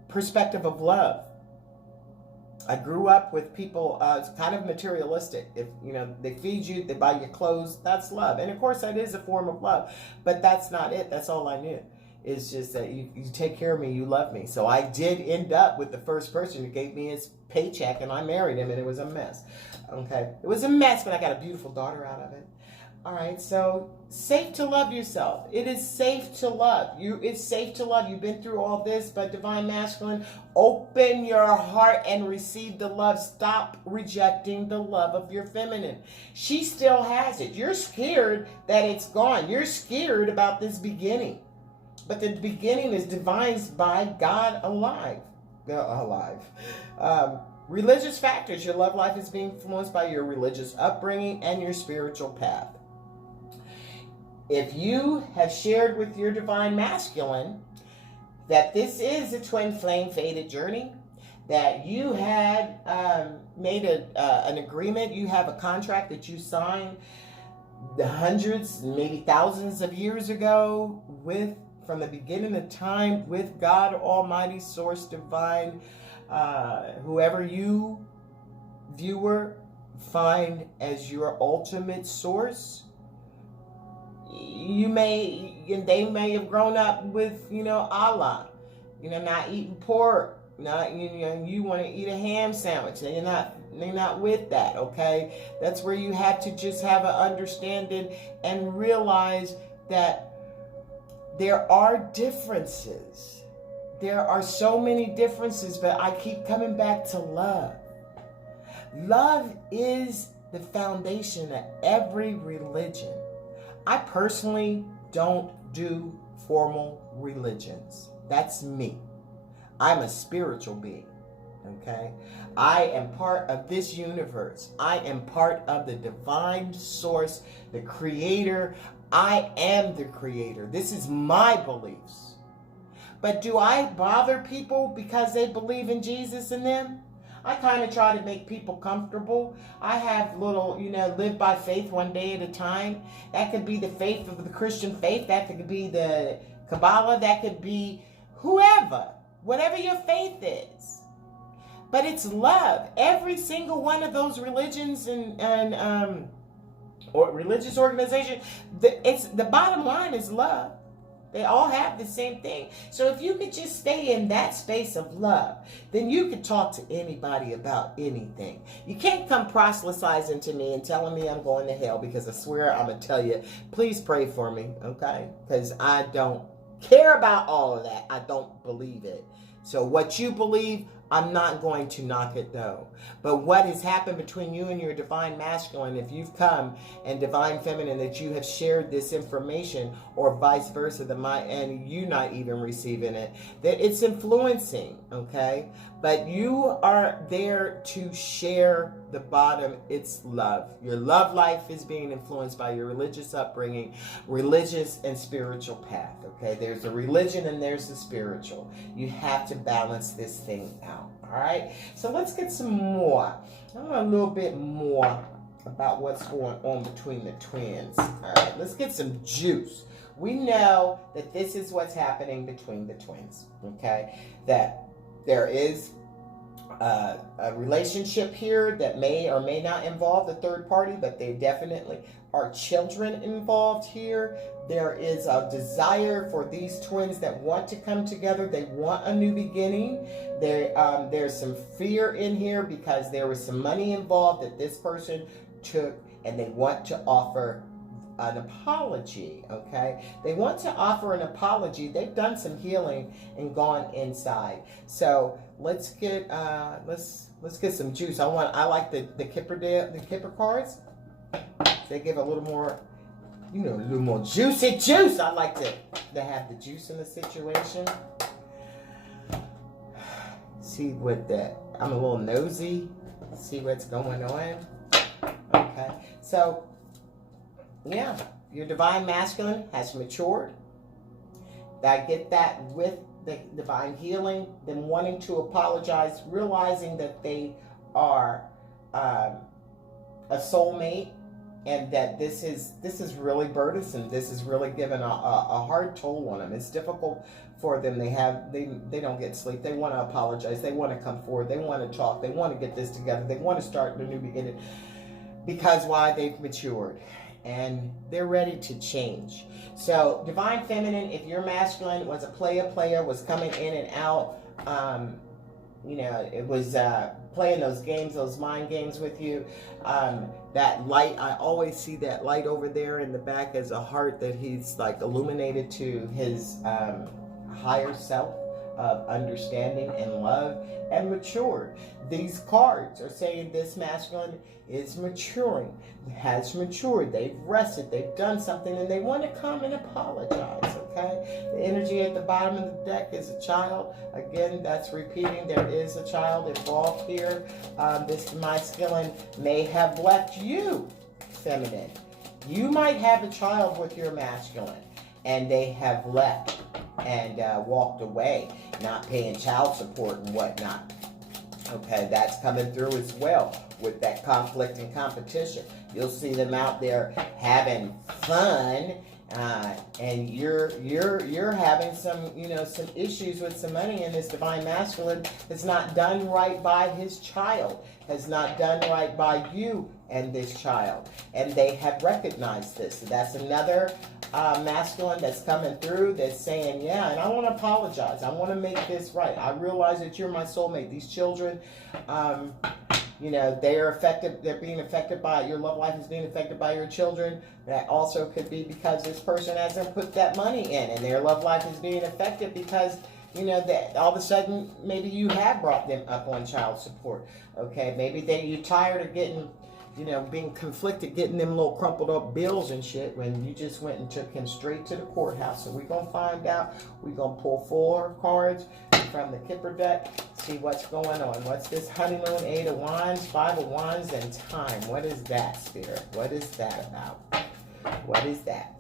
perspective of love. I grew up with people, it's kind of materialistic. If, they feed you, they buy you clothes, that's love. And of course that is a form of love, but that's not it. That's all I knew. It's just that you take care of me, you love me. So I did end up with the first person who gave me his paycheck, and I married him, and it was a mess. Okay, it was a mess, but I got a beautiful daughter out of it. All right, so safe to love yourself. It is safe to love. It's safe to love. You've been through all this, but divine masculine, open your heart and receive the love. Stop rejecting the love of your feminine. She still has it. You're scared that it's gone. You're scared about this beginning. But the beginning is devised by God alive. Religious factors. Your love life is being influenced by your religious upbringing and your spiritual path. If you have shared with your divine masculine that this is a twin flame fated journey, that you had made an agreement, you have a contract that you signed the hundreds, maybe thousands of years ago from the beginning of time with God Almighty, Source Divine, whoever you, viewer, find as your ultimate source. They may have grown up with, Allah, not eating pork, not, you want to eat a ham sandwich. They're not with that, okay? That's where you have to just have an understanding and realize that there are differences. There are so many differences, but I keep coming back to love. Love is the foundation of every religion. I personally don't do formal religions. That's me. I'm a spiritual being, okay? I am part of this universe. I am part of the divine source, the creator. I am the creator. This is my beliefs. But do I bother people because they believe in Jesus in them? I kind of try to make people comfortable. I have little, live by faith one day at a time. That could be the faith of the Christian faith. That could be the Kabbalah. That could be whoever, whatever your faith is. But it's love. Every single one of those religions or religious organizations, the bottom line is love. They all have the same thing. So if you could just stay in that space of love, then you could talk to anybody about anything. You can't come proselytizing to me and telling me I'm going to hell, because I swear I'm going to tell you, please pray for me, okay? Because I don't care about all of that. I don't believe it. So what you believe, I'm not going to knock it though. But what has happened between you and your divine masculine, if you've come and divine feminine, that you have shared this information, or vice versa, and you not even receiving it, that it's influencing, okay? But you are there to share the bottom. It's love. Your love life is being influenced by your religious upbringing, religious and spiritual path, okay? There's the religion and there's the spiritual. You have to balance this thing out, all right? So let's get some more. I want a little bit more about what's going on between the twins. All right, let's get some juice. We know that this is what's happening between the twins, okay? That there is a relationship here that may or may not involve the third party, but there definitely are children involved here. There is a desire for these twins that want to come together. They want a new beginning. There's some fear in here because there was some money involved that this person took, and they want to offer an apology, okay? They want to offer an apology. They've done some healing and gone inside. So let's get some juice. I like the Kipper cards. They give a little more, a little more juicy juice. I like to have the juice in the situation. See what I'm a little nosy. See what's going on. Okay, so yeah, your divine masculine has matured. I get that with the divine healing, them wanting to apologize, realizing that they are a soulmate, and that this is really burdensome. This is really giving a hard toll on them. It's difficult for them. They don't get sleep. They want to apologize. They want to come forward. They want to talk. They want to get this together. They want to start a new beginning. Because why? They've matured. And they're ready to change. So, divine feminine, if your masculine was a player, was coming in and out, it was playing those games, those mind games with you. That light, I always see that light over there in the back as a heart that he's like illuminated to his higher self of understanding and love, and matured. These cards are saying this masculine is maturing, has matured. They've rested, they've done something, and they want to come and apologize, okay? The energy at the bottom of the deck is a child. Again, that's repeating. There is a child involved here. This masculine may have left you, feminine. You might have a child with your masculine, and they have left and walked away, not paying child support and whatnot. Okay, that's coming through as well with that conflict and competition. You'll see them out there having fun And you're having some, some issues with some money, and this divine masculine has not done right by his child, has not done right by you and this child, and they have recognized this. So that's another masculine that's coming through that's saying, yeah, and I want to apologize. I want to make this right. I realize that you're my soulmate. These children, they are affected. They're being affected by your love life is being affected by your children. That also could be because this person hasn't put that money in, and their love life is being affected because that all of a sudden maybe you have brought them up on child support. Okay, maybe you're tired of getting, being conflicted, getting them little crumpled up bills and shit when you just went and took him straight to the courthouse. So we're gonna find out. We're gonna pull 4 cards from the Kipper deck. See what's going on. What's this honeymoon, 8 of Wands, 5 of Wands, and time? What is that, Spirit? What is that about? What is that?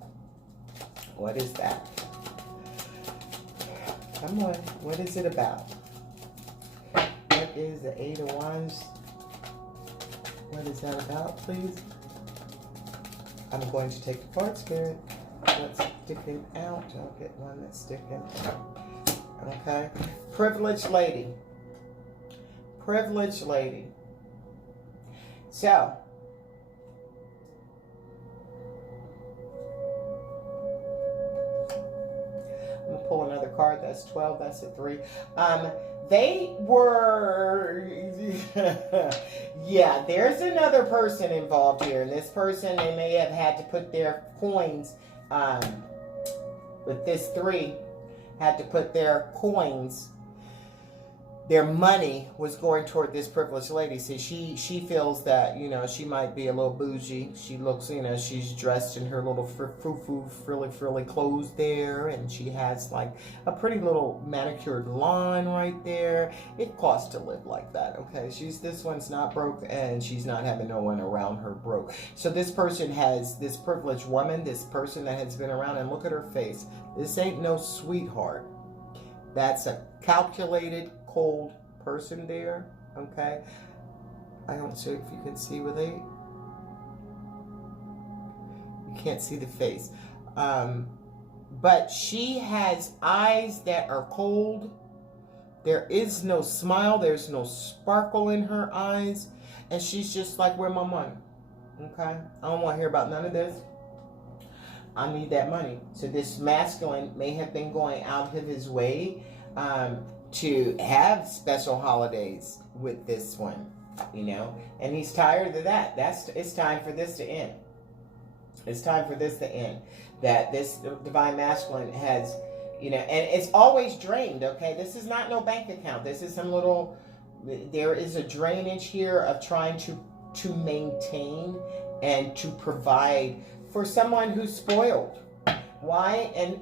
What is that? Come on. What is it about? What is the 8 of Wands? What is that about, please? I'm going to take the card, Spirit. What's sticking out? I'll get one that's sticking out. Okay. Privileged lady. Privileged lady. So, I'm going to pull another card. That's 12. That's a 3. They were, yeah, there's another person involved here. And this person, they may have had to put their coins, with this 3, had to put their coins, their money was going toward this privileged lady. See, she feels that, she might be a little bougie. She looks, she's dressed in her little frou-frou, frilly clothes there. And she has like a pretty little manicured lawn right there. It costs to live like that, okay? This one's not broke, and she's not having no one around her broke. So this person has, this privileged woman, this person that has been around, and look at her face. This ain't no sweetheart. That's a calculated, cold person there, okay? I don't know if you can see with 8. You can't see the face. But she has eyes that are cold. There is no smile. There's no sparkle in her eyes. And she's just like, where my money? Okay? I don't want to hear about none of this. I need that money. So this masculine may have been going out of his way to have special holidays with this one, and he's tired of that. It's time for this to end. It's time for this to end. That this divine masculine has, and it's always drained, okay? This is not no bank account. This is some little, there is a drainage here of trying to maintain and to provide for someone who's spoiled. Why? And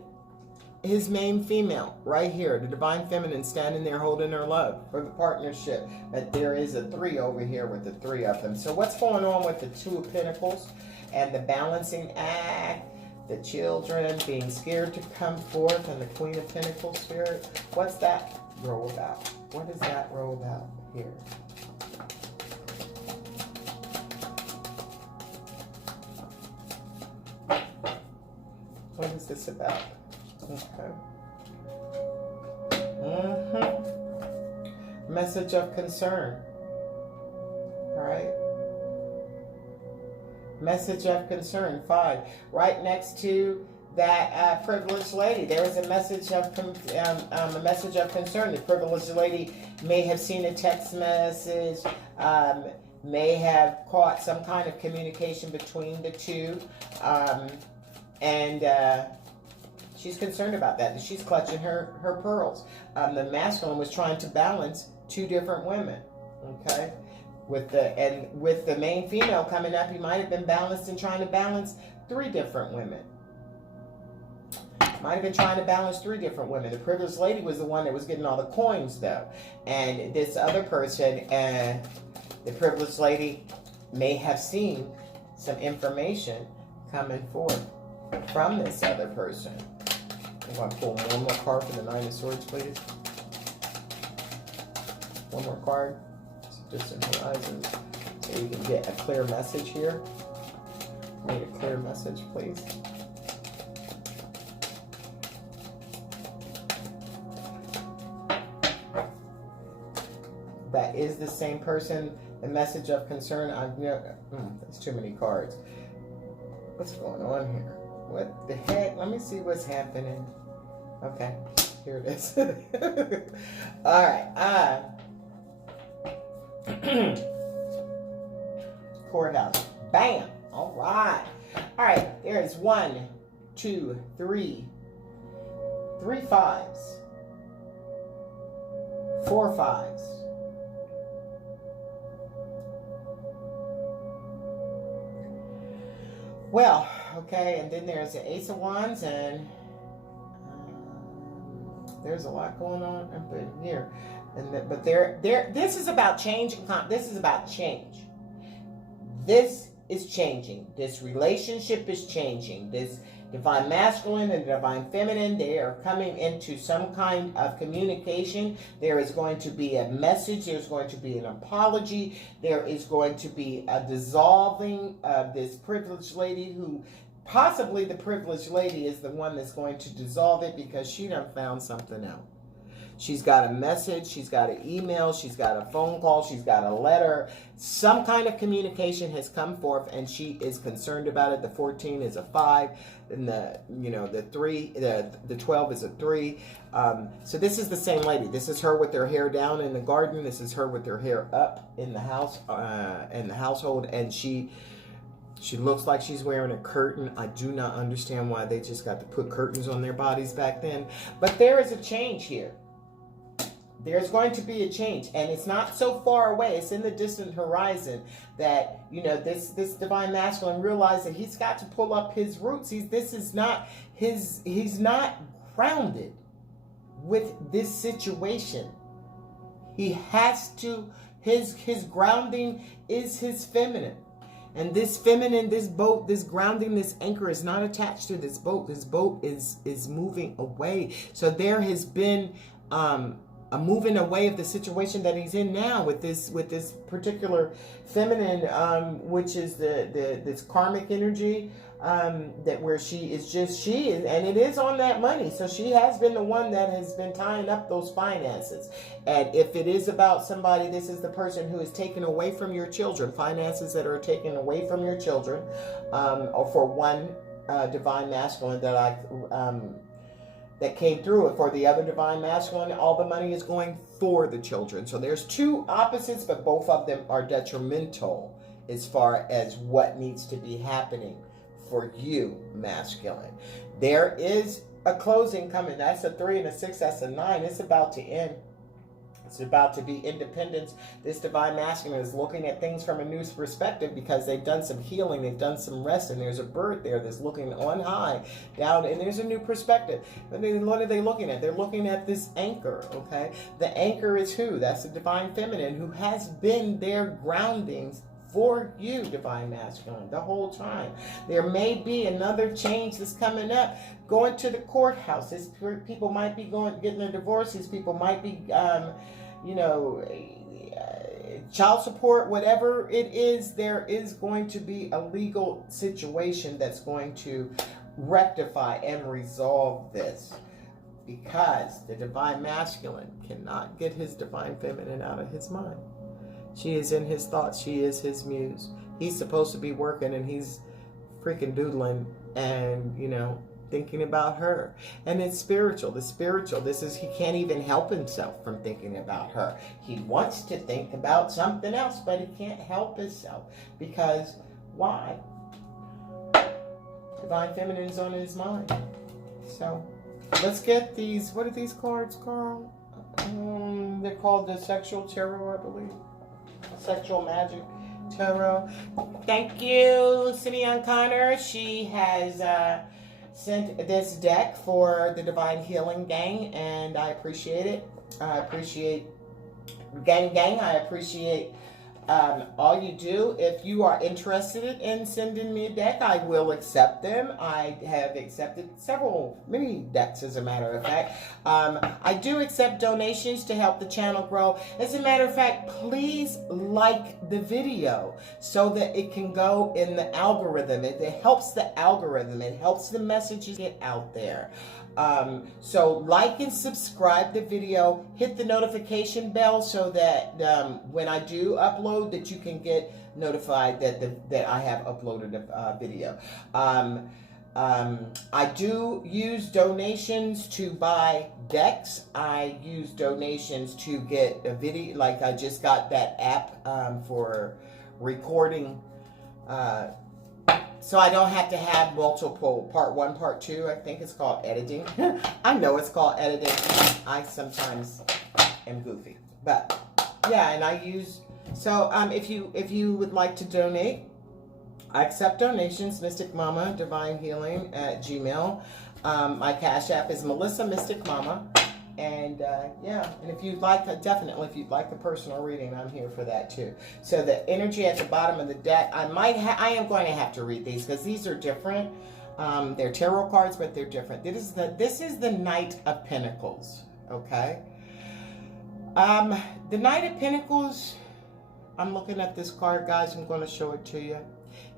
his main female, right here, the divine feminine standing there holding her love for the partnership. But there is a 3 over here with the 3 of them. So what's going on with the 2 of Pentacles and the balancing act, the children being scared to come forth, and the Queen of Pentacles, Spirit? What's that row about? What is that row about here? What is this about? Okay. Message of concern. All right. Message of concern. 5. Right next to that privileged lady, there is a message of concern. The privileged lady may have seen a text message, may have caught some kind of communication between the 2, and she's concerned about that. She's clutching her pearls. The masculine was trying to balance 2 different women. Okay, with the main female coming up, he might have been balanced and trying to balance 3 different women. Might have been trying to balance 3 different women. The privileged lady was the one that was getting all the coins, though, and this other person, the privileged lady, may have seen some information coming forth from this other person. I'm going to pull one more card for the 9 of Swords, please. One more card. Just in horizons. So you can get a clear message here. Need a clear message, please. that is the same person. The message of concern, I've never, that's too many cards. What's going on here? What the heck? Let me see what's happening. Okay, here it is. All right. Courthouse. Bam. All right. All right. There's 1, 2, 3. 3 5s. 4 5s. Well, okay, and then there's the Ace of Wands, and there's a lot going on up in here. But this is about change. This is about change. This is changing. This relationship is changing. This divine masculine and divine feminine, they are coming into some kind of communication. There is going to be a message. There's going to be an apology. There is going to be a dissolving of this privileged lady who, possibly the privileged lady is the one that's going to dissolve it because she done found something out. She's got a message, she's got an email, she's got a phone call, she's got a letter. Some kind of communication has come forth and she is concerned about it. The 14 is a 5, and the 3, the 12 is a 3. So this is the same lady. This is her with her hair down in the garden. This is her with her hair up in the house, in the household, and she looks like she's wearing a curtain. I do not understand why they just got to put curtains on their bodies back then. But there is a change here. There's going to be a change, and it's not so far away. It's in the distant horizon that, this divine masculine realized that he's got to pull up his roots. He's not grounded with this situation. He has to, his grounding is his feminine. And this feminine, this boat, this grounding, this anchor is not attached to this boat. This boat is moving away. So there has been a moving away of the situation that he's in now with this particular feminine, which is this karmic energy, that where she is, and it is on that money. So she has been the one that has been tying up those finances. And if it is about somebody, this is the person who is taken away from your children, finances that are taken away from your children, or for one divine masculine that came through it. For the other divine masculine, all the money is going for the children. So there's two opposites, but both of them are detrimental as far as what needs to be happening for you, masculine. There is a closing coming. That's a 3 and a 6. That's a 9. It's about to end. It's about to be independence. This divine masculine is looking at things from a new perspective because they've done some healing, they've done some rest, and there's a bird there that's looking on high, down, and there's a new perspective. But what are they looking at? They're looking at this anchor, okay? The anchor is who? That's the divine feminine who has been their groundings for you, divine masculine, the whole time. There may be another change that's coming up. Going to the courthouse. These people might be getting a divorce. These people might be, child support, whatever it is. There is going to be a legal situation that's going to rectify and resolve this, because the divine masculine cannot get his divine feminine out of his mind. She is in his thoughts. She is his muse. He's supposed to be working, and he's freaking doodling and, thinking about her. And it's spiritual. He can't even help himself from thinking about her. He wants to think about something else, but he can't help himself. Because why? Divine feminine is on his mind. So let's get these. What are these cards, Carl? They're called the Sexual Tarot, I believe. Sexual Magic Tarot. Thank you, Simeon Connor. She has sent this deck for the Divine Healing Gang, and I appreciate it. I appreciate gang. I appreciate all you do. If you are interested in sending me a deck, I will accept them. I have accepted many decks, as a matter of fact. I do accept donations to help the channel grow. As a matter of fact, please like the video so that it can go in the algorithm. It helps the algorithm. It helps the messages get out there. So like and subscribe the video, hit the notification bell so that when I do upload, that you can get notified that I have uploaded a video. I do use donations to buy decks. I use donations to get a video, like I just got that app for recording, so I don't have to have multiple part 1, part 2. I think it's called editing. I know it's called editing. I sometimes am goofy, but yeah, and I use, so if you would like to donate, I accept donations, Mystic Mama Divine Healing at Gmail. My Cash App is Melissa Mystic Mama. And yeah, and if you'd like, definitely, if you'd like a personal reading, I'm here for that too. So the energy at the bottom of the deck, I am going to have to read these because these are different. They're tarot cards, but they're different. This is the Knight of Pinnacles. Okay. The Knight of Pinnacles. I'm looking at this card, guys. I'm going to show it to you.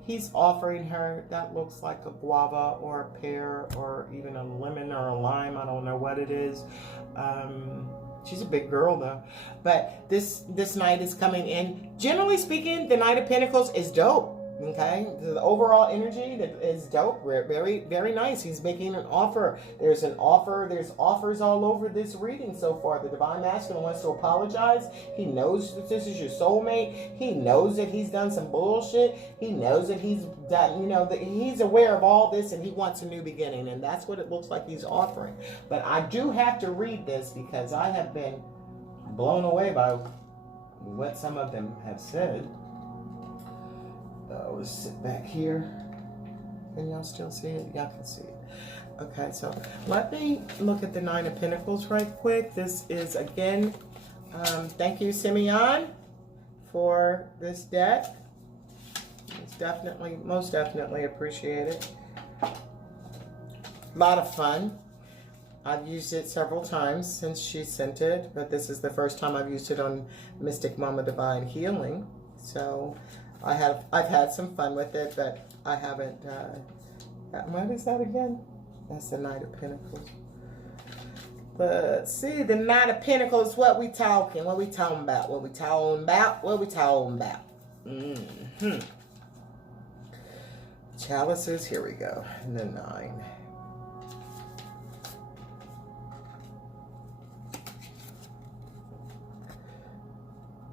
He's offering her, that looks like a guava or a pear or even a lemon or a lime. I don't know what it is. She's a big girl though. But this knight is coming in. Generally speaking, the Knight of Pentacles is dope. Okay, the overall energy that is dope. Very, very nice. He's making an offer. There's an offer. There's offers all over this reading so far. The Divine Masculine wants to apologize. He knows that this is your soulmate. He knows that he's done some bullshit. He knows that he's done, you know, that he's aware of all this and he wants a new beginning. And that's what it looks like he's offering. But I do have to read this because I have been blown away by what some of them have said. Let's sit back here. Can y'all still see it? Y'all can see it. Okay, so let me look at the Nine of Pentacles right quick. This is, again, thank you, Simeon, for this deck. It's definitely, most definitely appreciated. A lot of fun. I've used it several times since she sent it, but this is the first time I've used it on Mystic Mama Divine Healing. So I've had some fun with it, but I haven't, what is that again? That's the Knight of Pentacles. Let's see, the Knight of Pentacles, what we talking about? What we talking about? Chalices, here we go, and the 9.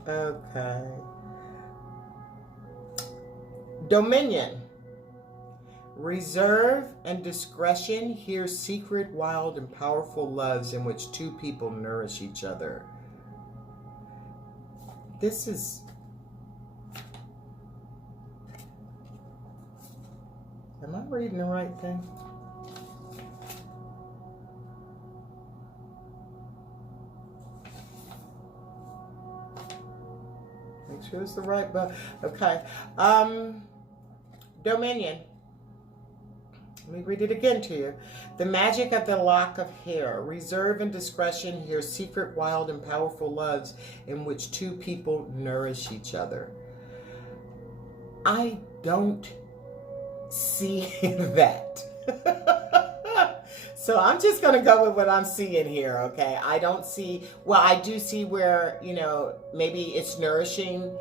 Okay. Dominion. Reserve and discretion. Hear secret, wild, and powerful loves in which two people nourish each other. This is... Am I reading the right thing? Make sure it's the right book. Okay. Dominion. Let me read it again to you. The magic of the lock of hair. Reserve and discretion. Hear secret, wild, and powerful loves in which two people nourish each other. I don't see that. So I'm just going to go with what I'm seeing here, okay? I don't see, well, I do see where, you know, maybe it's nourishing.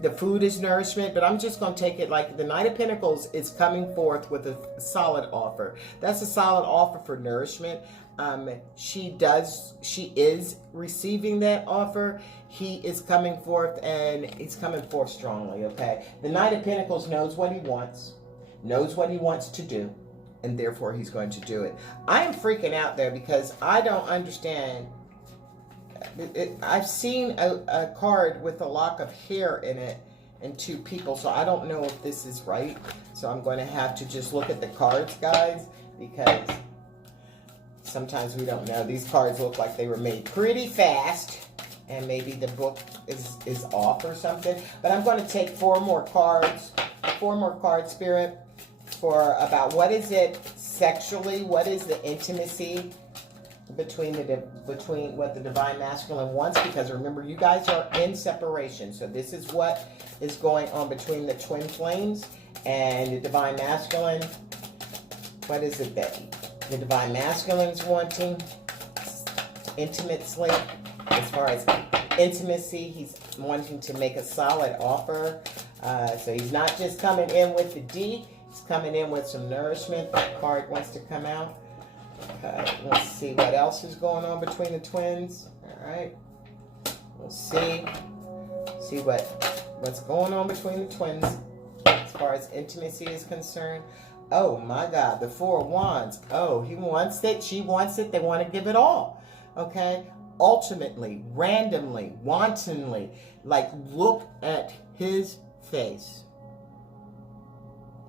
The food is nourishment, but I'm just going to take it like the Knight of Pentacles is coming forth with a solid offer. That's a solid offer for nourishment. She is receiving that offer. He is coming forth, and he's coming forth strongly, okay? The Knight of Pentacles knows what he wants to do, and therefore he's going to do it. I am freaking out there because I don't understand. I've seen a card with a lock of hair in it and two people, so I don't know if this is right. So I'm going to have to just look at the cards, guys, because sometimes we don't know. These cards look like they were made pretty fast, and maybe the book is off or something. But I'm going to take 4 more cards, Spirit, for about what is it sexually, what is the intimacy between what the Divine Masculine wants, because remember, you guys are in separation. So this is what is going on between the twin flames and the Divine Masculine. What is it that The Divine Masculine's wanting intimately, as far as intimacy, he's wanting to make a solid offer. So he's not just coming in with the D, he's coming in with some nourishment. That card wants to come out. Let's see what else is going on between the twins. All right. We'll see what's going on between the twins as far as intimacy is concerned. Oh my God, the Four of Wands. Oh, he wants it, she wants it, they want to give it all. Okay? Ultimately, randomly, wantonly, like look at his face.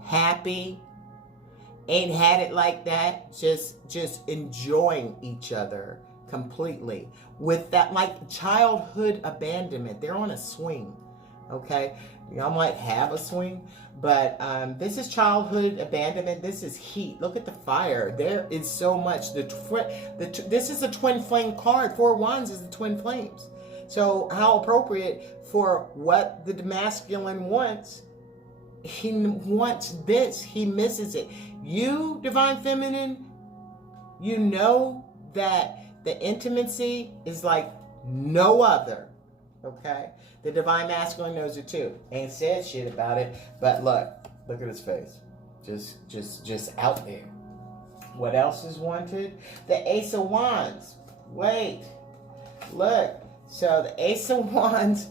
Happy, ain't had it like that, just enjoying each other completely. With that, like childhood abandonment, they're on a swing. Okay? Y'all might have a swing, but this is childhood abandonment. This is heat. Look at the fire. There is so much. This is a twin flame card. Four of Wands is the twin flames. So how appropriate for what the masculine wants. He wants this. He misses it. You, Divine Feminine, you know that the intimacy is like no other. Okay? The Divine Masculine knows it too. Ain't said shit about it, but look at his face. Just out there. What else is wanted? The Ace of Wands. Wait. Look. So the Ace of Wands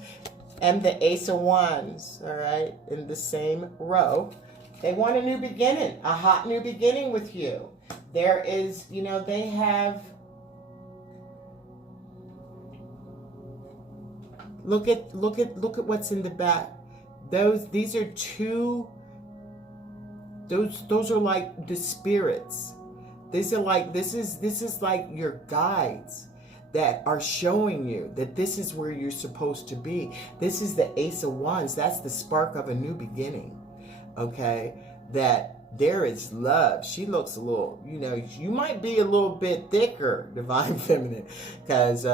and the Ace of Wands, all right, in the same row. They want a new beginning, a hot new beginning with you. There is, they have... Look at what's in the back. These are two. Those are like the spirits. This is like your guides that are showing you that this is where you're supposed to be. This is the Ace of Wands. That's the spark of a new beginning. Okay, that there is love. She looks a little. You might be a little bit thicker, Divine Feminine, because.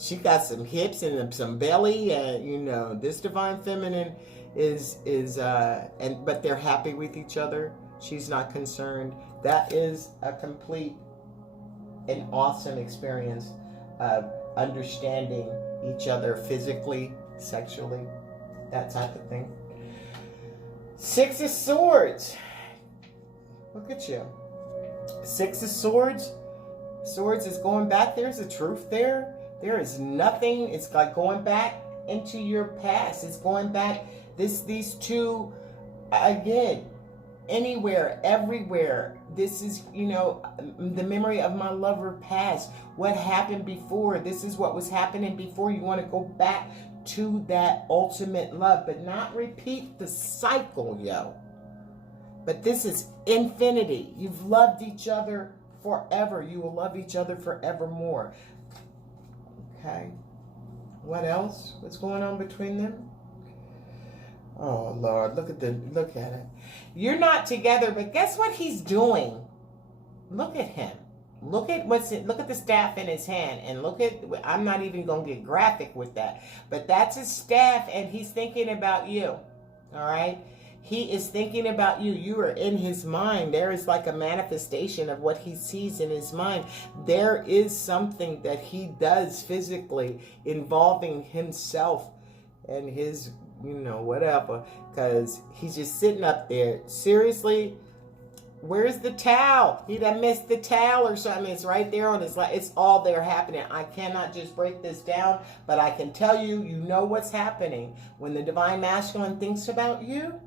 She got some hips and some belly, and this Divine Feminine but they're happy with each other. She's not concerned. That is a complete and awesome experience of understanding each other physically, sexually, that type of thing. Six of Swords. Look at you. Six of Swords. Swords is going back. There's a truth there. There is nothing. It's like going back into your past. It's going back. These two, again, anywhere, everywhere. This is, the memory of my lover past. What happened before. This is what was happening before. You want to go back to that ultimate love, but not repeat the cycle, yo. But this is infinity. You've loved each other forever. You will love each other forevermore. Okay. What else? What's going on between them? Oh Lord, look at it. You're not together, but guess what he's doing? Look at him. Look at the staff in his hand, and I'm not even gonna get graphic with that, but that's his staff, and he's thinking about you. All right. He is thinking about you. You are in his mind. There is like a manifestation of what he sees in his mind. There is something that he does physically involving himself and his, whatever. Because he's just sitting up there. Seriously, where's the towel? He done missed the towel or something. It's right there on his lap. It's all there happening. I cannot just break this down, but I can tell you, what's happening. When the Divine Masculine thinks about you,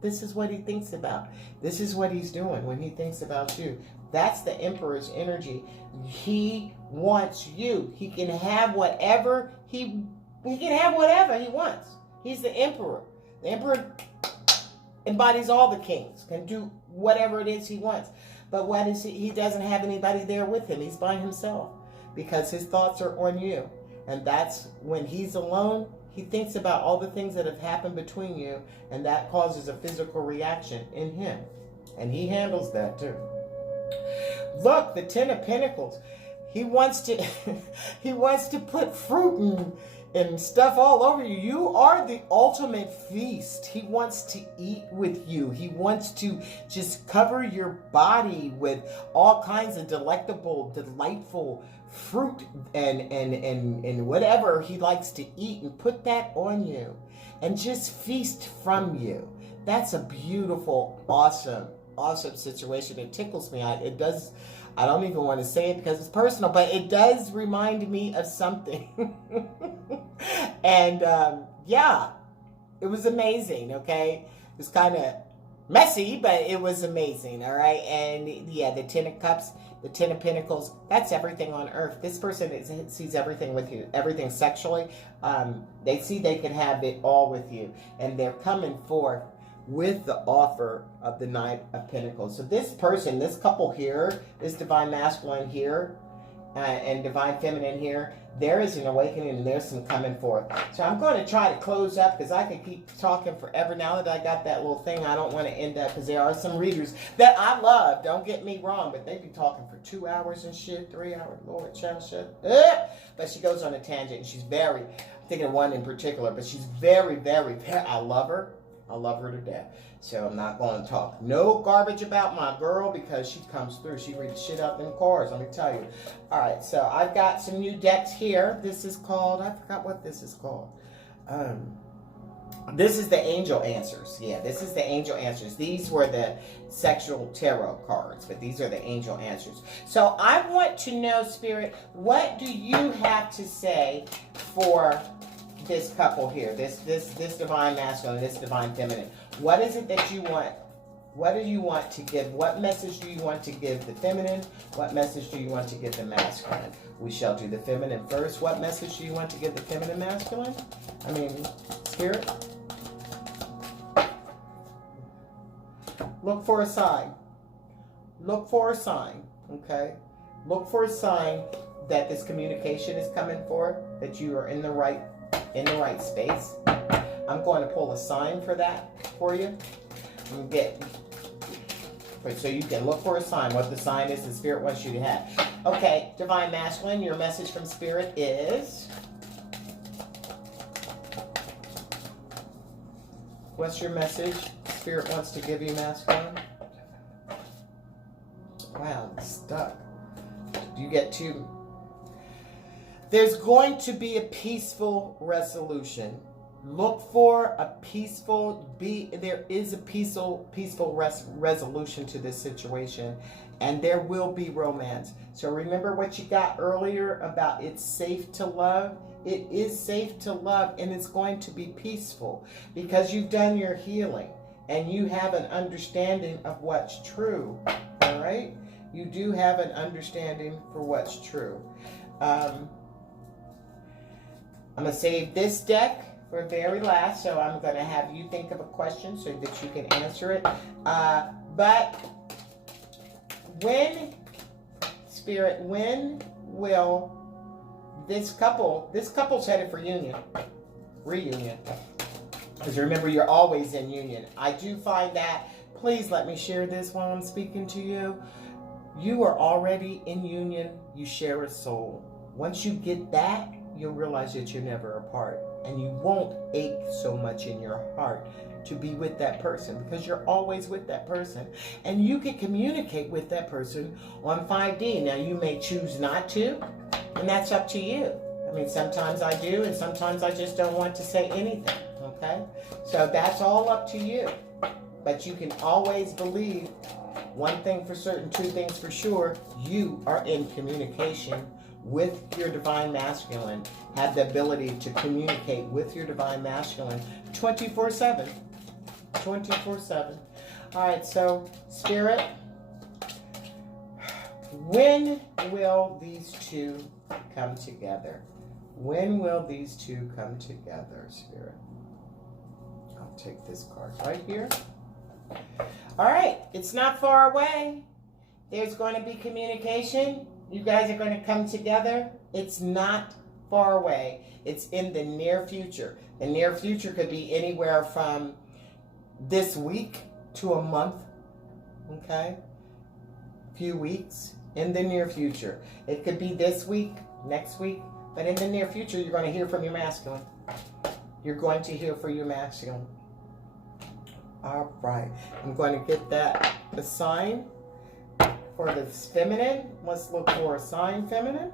this is what he thinks about. This is what he's doing when he thinks about you. That's the Emperor's energy. He wants you. He can have whatever he wants. He's the Emperor. The Emperor embodies all the kings, can do whatever it is he wants. But what is he doesn't have anybody there with him. He's by himself because his thoughts are on you. And that's when he's alone. He thinks about all the things that have happened between you, and that causes a physical reaction in him. And he handles that too. Look, the Ten of Pinnacles. He wants to put fruit and stuff all over you. You are the ultimate feast. He wants to eat with you. He wants to just cover your body with all kinds of delectable, delightful fruit and whatever he likes to eat, and put that on you and just feast from you. That's a beautiful, awesome situation. It tickles me. It does. I don't even want to say it because it's personal, but it does remind me of something. And yeah, it was amazing. Okay, it was kind of messy, but it was amazing. All right, and yeah, the Ten of Cups, the Ten of Pinnacles. That's everything on earth. This person sees everything with you, everything sexually. They see they can have it all with you, and they're coming forth with the offer of the Knight of Pentacles. So this person, this couple here, this divine masculine here, and divine feminine here, there is an awakening and there's some coming forth. So I'm going to try to close up because I could keep talking forever. Now that I got that little thing, I don't want to end up, because there are some readers that I love, don't get me wrong, but they be talking for 2 hours and shit, 3 hours, Lord, child shit. But she goes on a tangent, and she's very, I'm thinking of one in particular, but she's very, I love her. I love her to death. So I'm not going to talk no garbage about my girl, because she comes through. She reads shit up in cars, let me tell you. All right, so I've got some new decks here. This is called, I forgot what this is called. This is the Angel Answers. Yeah, this is the Angel Answers. These were the sexual tarot cards, but these are the Angel Answers. So I want to know, Spirit, what do you have to say for this couple here, this divine masculine, this divine feminine? What is it that you want? What do you want to give? What message do you want to give the feminine? What message do you want to give the masculine? We shall do the feminine first. What message do you want to give the feminine masculine? I mean, Spirit? Look for a sign. Look for a sign, okay? Look for a sign that this communication is coming forth, that you are in the right space. I'm going to pull a sign for that for you. So you can look for a sign. What the sign is, the Spirit wants you to have. Okay, divine masculine, your message from Spirit is, what's your message Spirit wants to give you, masculine? Wow, it's stuck. You get to, there's going to be a peaceful resolution. Look for a peaceful, there is a peaceful resolution to this situation, and there will be romance. So remember what you got earlier about it's safe to love. It is safe to love, and it's going to be peaceful because you've done your healing and you have an understanding of what's true. All right? You do have an understanding for what's true. I'm going to save this deck for very last, so I'm going to have you think of a question so that you can answer it. But when, Spirit, when will this couple's headed for reunion. Because remember, you're always in union. I do find that, please let me share this while I'm speaking to you. You are already in union. You share a soul. Once you get that, you'll realize that you're never apart. And you won't ache so much in your heart to be with that person, because you're always with that person. And you can communicate with that person on 5D. Now, you may choose not to, and that's up to you. I mean, sometimes I do, and sometimes I just don't want to say anything, okay? So that's all up to you. But you can always believe one thing for certain, two things for sure. You are in communication with your divine masculine. Have the ability to communicate with your divine masculine 24/7. 24/7. All right, so Spirit, when will these two come together? When will these two come together, Spirit? I'll take this card right here. All right, it's not far away. There's going to be communication. You guys are going to come together. It's not far away. It's in the near future. The near future could be anywhere from this week to a month, okay? Few weeks in the near future. It could be this week, next week, But in the near future, you're going to hear from your masculine. You're going to hear from your masculine. All right. I'm going to get that the sign for the feminine. Let's look for a sign feminine.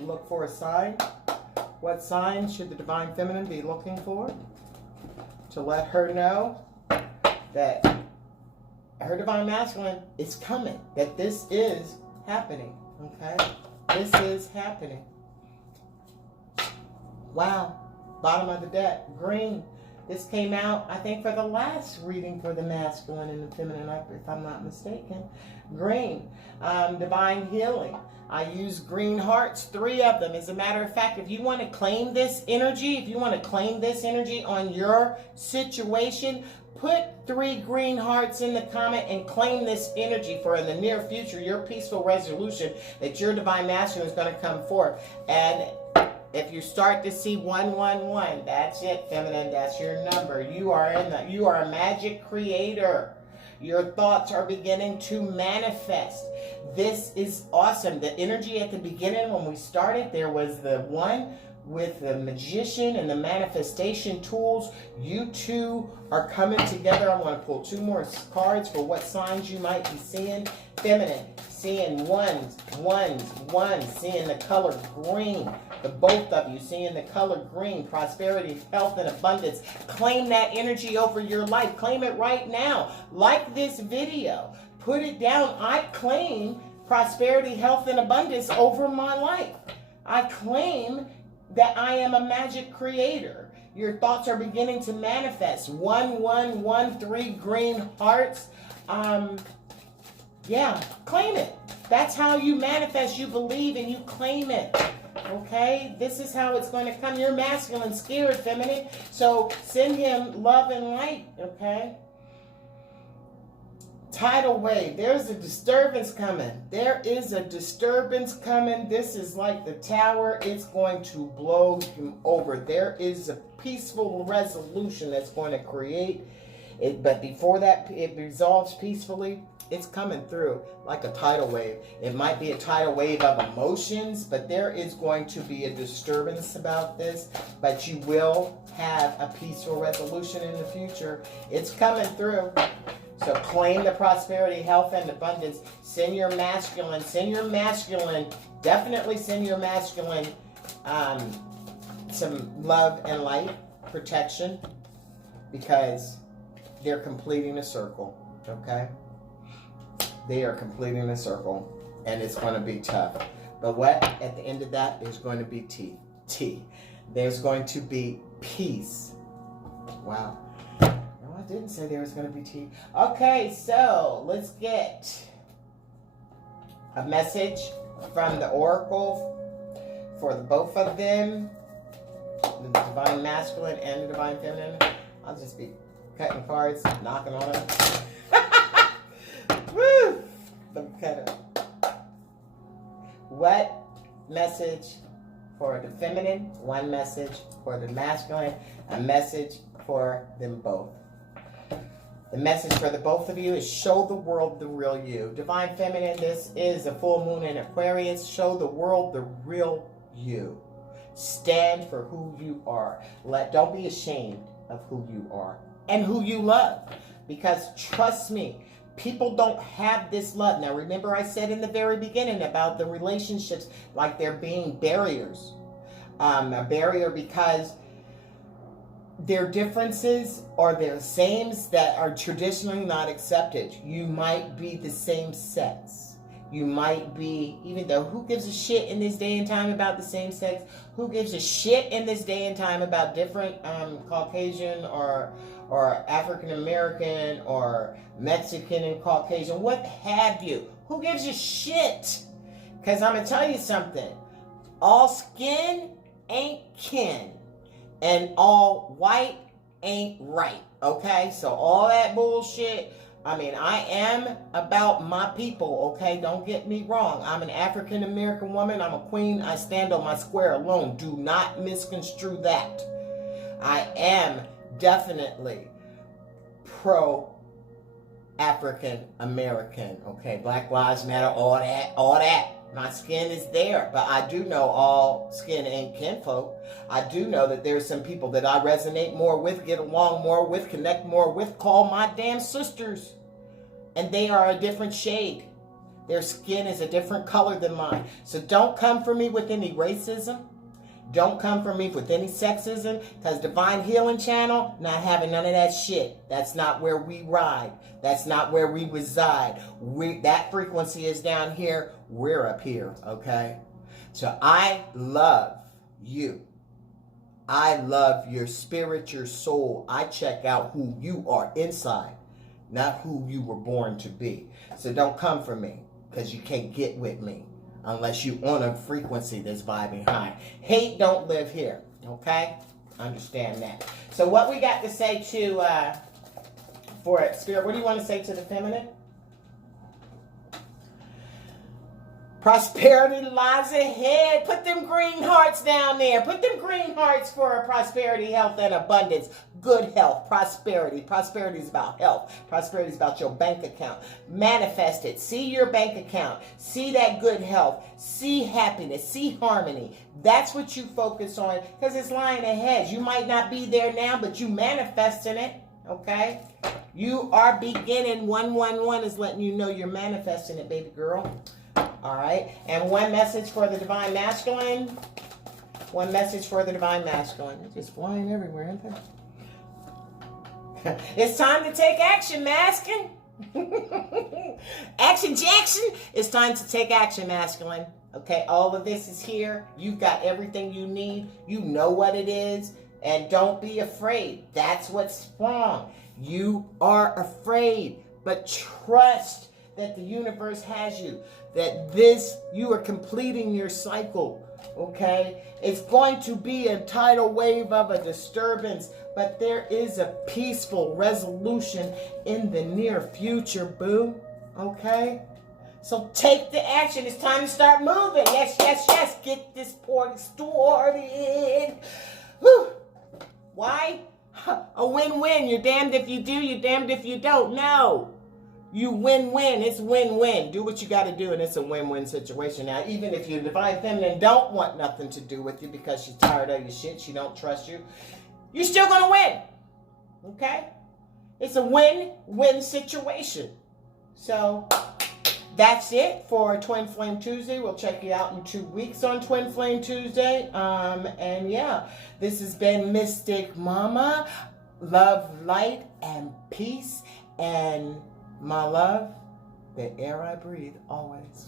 Look for a sign. What sign should the divine feminine be looking for? To let her know that her divine masculine is coming. That this is happening. Okay? This is happening. Wow. Bottom of the deck. Green. This came out, I think, for the last reading for the masculine and the feminine, if I'm not mistaken. Green. Divine healing. I use green hearts, 3 of them. As a matter of fact, if you want to claim this energy, on your situation, put 3 green hearts in the comment and claim this energy for in the near future, your peaceful resolution that your divine masculine is going to come forth. And if you start to see 111, that's it, feminine. That's your number. You are a magic creator. Your thoughts are beginning to manifest. This is awesome. The energy at the beginning when we started, there was the one with the magician and the manifestation tools. You two are coming together. I want to pull 2 more cards for what signs you might be seeing. Feminine, seeing ones, seeing the color green. The both of you seeing the color green, prosperity, health, and abundance. Claim that energy over your life. Claim it right now. Like this video. Put it down. I claim prosperity, health, and abundance over my life. I claim that I am a magic creator. Your thoughts are beginning to manifest. 1113 green hearts. Yeah, claim it. That's how you manifest. You believe and you claim it. Okay, this is how it's going to come. You're masculine, scared, feminine. So send him love and light. Okay. Tidal wave. There's a disturbance coming. There is a disturbance coming. This is like the tower. It's going to blow him over. There is a peaceful resolution that's going to create it. But before that, it resolves peacefully. It's coming through like a tidal wave. It might be a tidal wave of emotions, but there is going to be a disturbance about this. But you will have a peaceful resolution in the future. It's coming through. So claim the prosperity, health, and abundance. Send your masculine. Definitely send your masculine some love and light, protection, because they're completing a circle, okay? They are completing a circle, and it's going to be tough. But what? At the end of that, there's going to be tea. There's going to be peace. Wow. No, I didn't say there was going to be tea. Okay, so let's get a message from the oracle for the both of them, the divine masculine and the divine feminine. I'll just be cutting cards, knocking on them. Woo! What message for the feminine? One message for the masculine. A message for them both. The message for the both of you is show the world the real you. Divine feminine, this is a full moon in Aquarius. Show the world the real you. Stand for who you are. Don't be ashamed of who you are and who you love. Because trust me, people don't have this love. Now, remember I said in the very beginning about the relationships, like there being barriers. A barrier because their differences or their sames that are traditionally not accepted. You might be the same sex. You might be, even though who gives a shit in this day and time about the same sex? Who gives a shit in this day and time about different Caucasian or African American or Mexican and Caucasian, what have you? Who gives a shit? Because I'm going to tell you something. All skin ain't kin. And all white ain't right. Okay? So all that bullshit. I mean, I am about my people, okay? Don't get me wrong. I'm an African American woman. I'm a queen. I stand on my square alone. Do not misconstrue that. I am definitely pro African American. Okay, Black Lives Matter, all that. My skin is there, but I do know all skin ain't kinfolk. I do know that there's some people that I resonate more with, get along more with, connect more with, call my damn sisters. And they are a different shade. Their skin is a different color than mine. So don't come for me with any racism. Don't come for me with any sexism, because Divine Healing Channel, not having none of that shit. That's not where we ride. That's not where we reside. That frequency is down here. We're up here, okay? So I love you. I love your spirit, your soul. I check out who you are inside, not who you were born to be. So don't come for me, because you can't get with me unless you on a frequency that's vibing high. Hate don't live here, okay? Understand that. So what we got to say to, for it, Spirit, what do you want to say to the feminine? Prosperity lies ahead. Put them green hearts down there. Put them green hearts for prosperity, health, and abundance. Good health, prosperity. Prosperity is about health. Prosperity is about your bank account. Manifest it. See your bank account. See that good health. See happiness. See harmony. That's what you focus on, because it's lying ahead. You might not be there now, but you manifesting it. Okay? You are beginning. 111 is letting you know you're manifesting it, baby girl. All right, and one message for the Divine Masculine. One message for the Divine Masculine. They're just flying everywhere, aren't they? It's time to take action, Masculine. Action Jackson. It's time to take action, Masculine. Okay, all of this is here. You've got everything you need. You know what it is. And don't be afraid. That's what's wrong. You are afraid, but trust that the universe has you. That you are completing your cycle, okay? It's going to be a tidal wave of a disturbance, but there is a peaceful resolution in the near future, boo, okay? So take the action. It's time to start moving. Yes, yes, yes. Get this party started. Whew. Why? A win-win. You're damned if you do, you're damned if you don't. No. You win-win. It's win-win. Do what you got to do, and it's a win-win situation. Now, even if your Divine Feminine don't want nothing to do with you because she's tired of your shit, she don't trust you, you're still going to win. Okay? It's a win-win situation. So, that's it for Twin Flame Tuesday. We'll check you out in 2 weeks on Twin Flame Tuesday. And yeah, this has been Mystic Mama. Love, light, and peace. And my love, the air I breathe always.